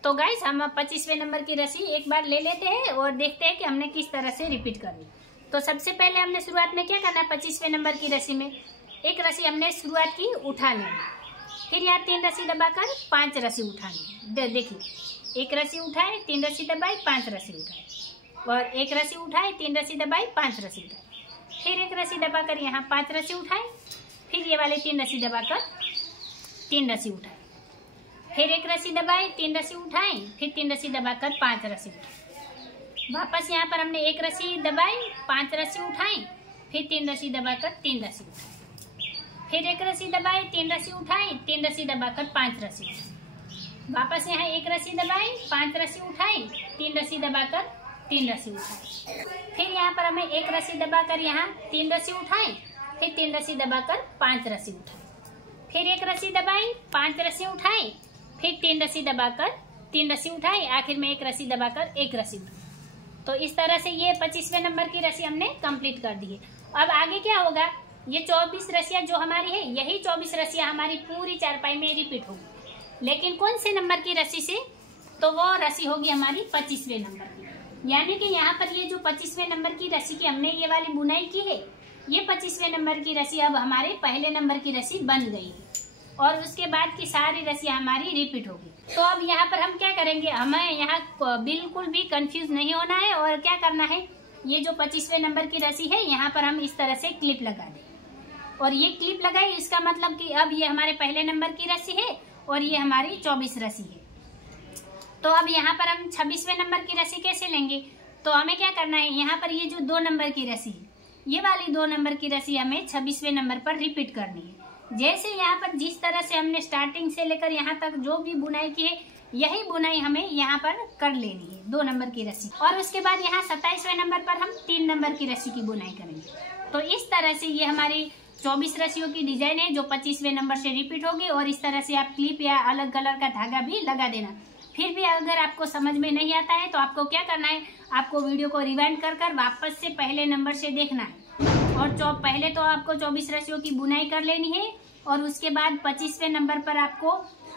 तो गाइस हम 25वें नंबर की रस्सी एक बार ले लेते हैं और देखते हैं कि हमने किस तरह से रिपीट करनी। तो सबसे पहले हमने शुरुआत में क्या करना है, 25वें नंबर की रस्सी में 1 रस्सी हमने शुरुआत की उठा लेनी। फिर यहाँ 3 रस्सी दबाकर 5 रस्सी उठानी। देखिए 1 रस्सी उठाए, 3 रस्सी दबाई, 5 रस्सी उठाए और 1 रस्सी उठाए, 3 रस्सी दबाई, 5 रस्सी उठाए। फिर 1 रस्सी दबाकर यहाँ 5 रस्सी उठाए। फिर ये वाले 3 रस्सी दबाकर 3 रस्सी उठाए। फिर 1 रस्सी दबाई, 3 रस्सी उठाई, फिर 3 रस्सी दबाकर 5 रस्सी उठाई। वापस यहाँ पर हमने 1 रस्सी दबाई, 5 रस्सी उठाई, फिर 3 रस्सी दबाकर 3 रस्सी उठाई। फिर 1 रस्सी दबाई, 3 रस्सी उठाई, 3 रस्सी दबाकर 5 रस्सी उठाई। वापस यहाँ 1 रस्सी दबाई, 5 रस्सी उठाई, 3 रस्सी दबाकर 3 रस्सी उठाई। फिर यहाँ पर हमें 1 रस्सी दबाकर यहाँ 3 रस्सी उठाई, फिर 3 रस्सी दबाकर 5 रस्सी उठाएं, फिर 1 रस्सी दबाएं, 5 रस्सी उठाएं, फिर 3 रस्सी दबाकर 3 रस्सी उठाएं, आखिर में 1 रस्सी दबाकर 1 रस्सी उठाएं। तो इस तरह से ये 25वें नंबर की रस्सी हमने कंप्लीट कर दी है। अब आगे क्या होगा, ये 24 रस्सियां जो हमारी है, यही 24 रस्सियां हमारी पूरी चारपाई में रिपीट होगी, लेकिन कौन से नंबर की रस्सी से, तो वो रस्सी होगी हमारी 25वें नंबर की। यानी कि यहाँ पर ये जो 25वें नंबर की रस्सी की हमने ये वाली बुनाई की है, ये 25वें नंबर की रस्सी अब हमारे पहले नंबर की रस्सी बन गई है और उसके बाद की सारी रस्सियां हमारी रिपीट होगी। तो अब यहाँ पर हम क्या करेंगे, हमें यहाँ बिल्कुल भी कंफ्यूज नहीं होना है और क्या करना है, ये जो 25वें नंबर की रस्सी है यहाँ पर हम इस तरह से क्लिप लगा दें और ये क्लिप लगाई, इसका मतलब कि अब ये हमारे पहले नंबर की रस्सी है और ये हमारी 24 रस्सी है। तो अब यहाँ पर हम 26वें नंबर की रस्सी कैसे लेंगे, तो हमें क्या करना है, यहाँ पर ये जो 2 नंबर की रस्सी है, ये वाली 2 नंबर की रस्सी हमें 26वें नंबर पर रिपीट करनी है। जैसे यहाँ पर जिस तरह से हमने स्टार्टिंग से लेकर यहाँ तक जो भी बुनाई की है, यही बुनाई हमें यहाँ पर कर लेनी है 2 नंबर की रस्सी। और उसके बाद यहाँ 27वें नंबर पर हम 3 नंबर की रस्सी की बुनाई करेंगे। तो इस तरह से ये हमारी 24 रस्सियों की डिजाइन है जो 25वें नंबर से रिपीट होगी। और इस तरह से आप क्लिप या अलग कलर का धागा भी लगा देना। फिर भी अगर आपको समझ में नहीं आता है तो आपको क्या करना है, आपको वीडियो को रिवाइंड कर वापस से पहले नंबर से देखना है और पहले तो आपको 24 रस्सियों की बुनाई कर लेनी है और उसके बाद 25वें नंबर पर आपको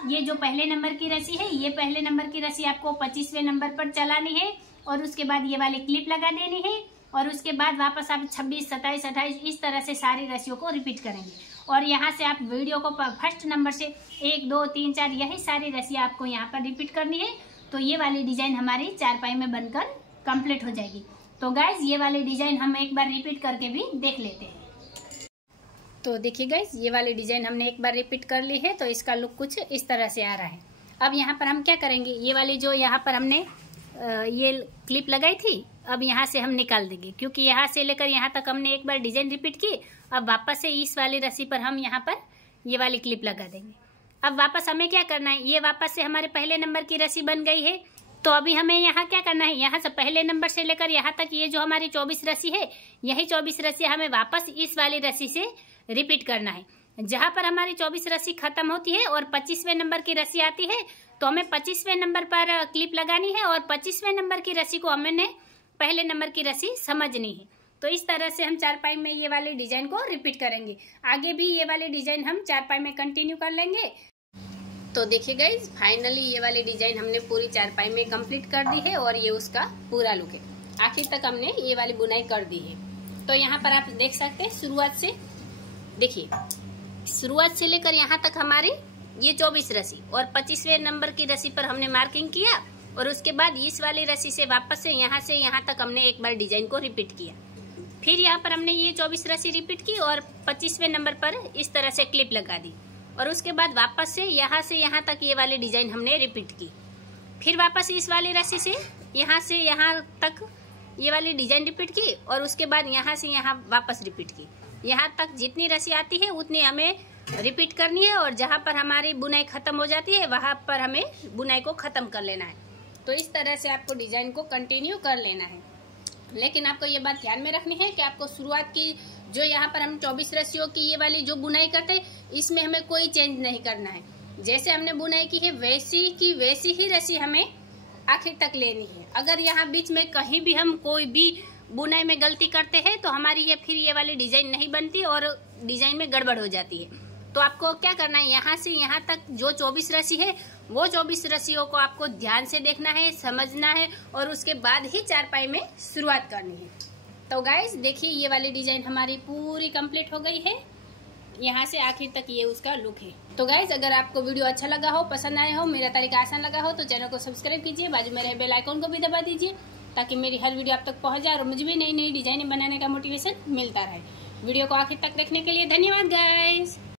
ये जो पहले नंबर की रस्सी है, ये पहले नंबर की रस्सी आपको 25वें नंबर पर चलानी है और उसके बाद ये वाली क्लिप लगा देनी है और उसके बाद वापस आप 26, 27, 28 इस तरह से सारी रस्सियों को रिपीट करेंगे। और यहाँ से आप वीडियो को फर्स्ट नंबर से 1, 2, 3, 4 यही सारी रस्सियाँ आपको यहाँ पर रिपीट करनी है। तो ये वाली डिजाइन हमारी चारपाई में बनकर कंप्लीट हो जाएगी। तो गाइज ये वाली डिजाइन हम एक बार रिपीट करके भी देख लेते हैं। तो देखिए गाइज ये वाली डिजाइन हमने एक बार रिपीट कर ली है, तो इसका लुक कुछ इस तरह से आ रहा है। अब यहाँ पर हम क्या करेंगे, ये वाली जो यहाँ पर हमने ये क्लिप लगाई थी, अब यहाँ से हम निकाल देंगे क्योंकि यहाँ से लेकर यहाँ तक हमने एक बार डिजाइन रिपीट की। अब वापस से इस वाली रस्सी पर हम यहाँ पर ये वाली क्लिप लगा देंगे। अब वापस हमें क्या करना है, ये वापस से हमारे पहले नंबर की रस्सी बन गई है। तो अभी हमें यहाँ क्या करना है, यहाँ से पहले नंबर से लेकर यहाँ तक ये जो हमारी 24 रस्सी है, यही 24 रस्सी हमें वापस इस वाली रस्सी से रिपीट करना है। जहाँ पर हमारी 24 रस्सी खत्म होती है और 25वें नंबर की रस्सी आती है, तो हमें 25वें नंबर पर क्लिप लगानी है और 25वें नंबर की रस्सी को हमने पहले नंबर की रस्सी समझनी है। तो इस तरह से हम चारपाई में ये वाली डिजाइन को रिपीट करेंगे। आगे भी ये वाली डिजाइन हम चारपाई में कंटिन्यू कर लेंगे। तो देखिए गाइज फाइनली ये वाली डिजाइन हमने पूरी चारपाई में कंप्लीट कर दी है और ये उसका पूरा लुक है। आखिर तक हमने ये वाली बुनाई कर दी है। तो यहाँ पर आप देख सकते हैं शुरुआत से, देखिए शुरुआत से लेकर यहाँ तक हमारी ये 24 रस्सी और 25वें नंबर की रस्सी पर हमने मार्किंग किया और उसके बाद इस वाली रस्सी से वापस से यहाँ तक हमने एक बार डिजाइन को रिपीट किया। फिर यहाँ पर हमने ये 24 रस्सी रिपीट की और 25वें नंबर पर इस तरह से क्लिप लगा दी और उसके बाद वापस से यहाँ तक ये वाली डिजाइन हमने रिपीट की। फिर वापस इस वाली रस्सी से यहाँ तक ये वाली डिजाइन रिपीट की और उसके बाद यहाँ से यहाँ वापस रिपीट की। यहाँ तक जितनी रस्सी आती है उतनी हमें रिपीट करनी है और जहाँ पर हमारी बुनाई खत्म हो जाती है वहाँ पर हमें बुनाई को खत्म कर लेना है। तो इस तरह से आपको डिजाइन को कंटिन्यू कर लेना है। लेकिन आपको ये बात ध्यान में रखनी है कि आपको शुरुआत की जो यहाँ पर हम 24 रस्सियों की ये वाली जो बुनाई करते हैं, इसमें हमें कोई चेंज नहीं करना है। जैसे हमने बुनाई की है वैसी की वैसी ही रस्सी हमें आखिर तक लेनी है। अगर यहाँ बीच में कहीं भी हम कोई भी बुनाई में गलती करते हैं तो हमारी फिर ये वाली डिजाइन नहीं बनती और डिजाइन में गड़बड़ हो जाती है। तो आपको क्या करना है, यहाँ से यहाँ तक जो 24 रस्सी है वो 24 रस्सियों को आपको ध्यान से देखना है, समझना है और उसके बाद ही चारपाई में शुरुआत करनी है। तो गाइस देखिए ये वाली डिजाइन हमारी पूरी कंप्लीट हो गई है। यहाँ से आखिर तक ये उसका लुक है। तो गाइस अगर आपको वीडियो अच्छा लगा हो, पसंद आया हो, मेरा तरीका आसान लगा हो तो चैनल को सब्सक्राइब कीजिए, बाजू में रहे बेल आइकन को भी दबा दीजिए ताकि मेरी हर वीडियो आप तक पहुँच जाए और मुझे भी नई नई डिजाइनें बनाने का मोटिवेशन मिलता रहे। वीडियो को आखिर तक देखने के लिए धन्यवाद गाइस।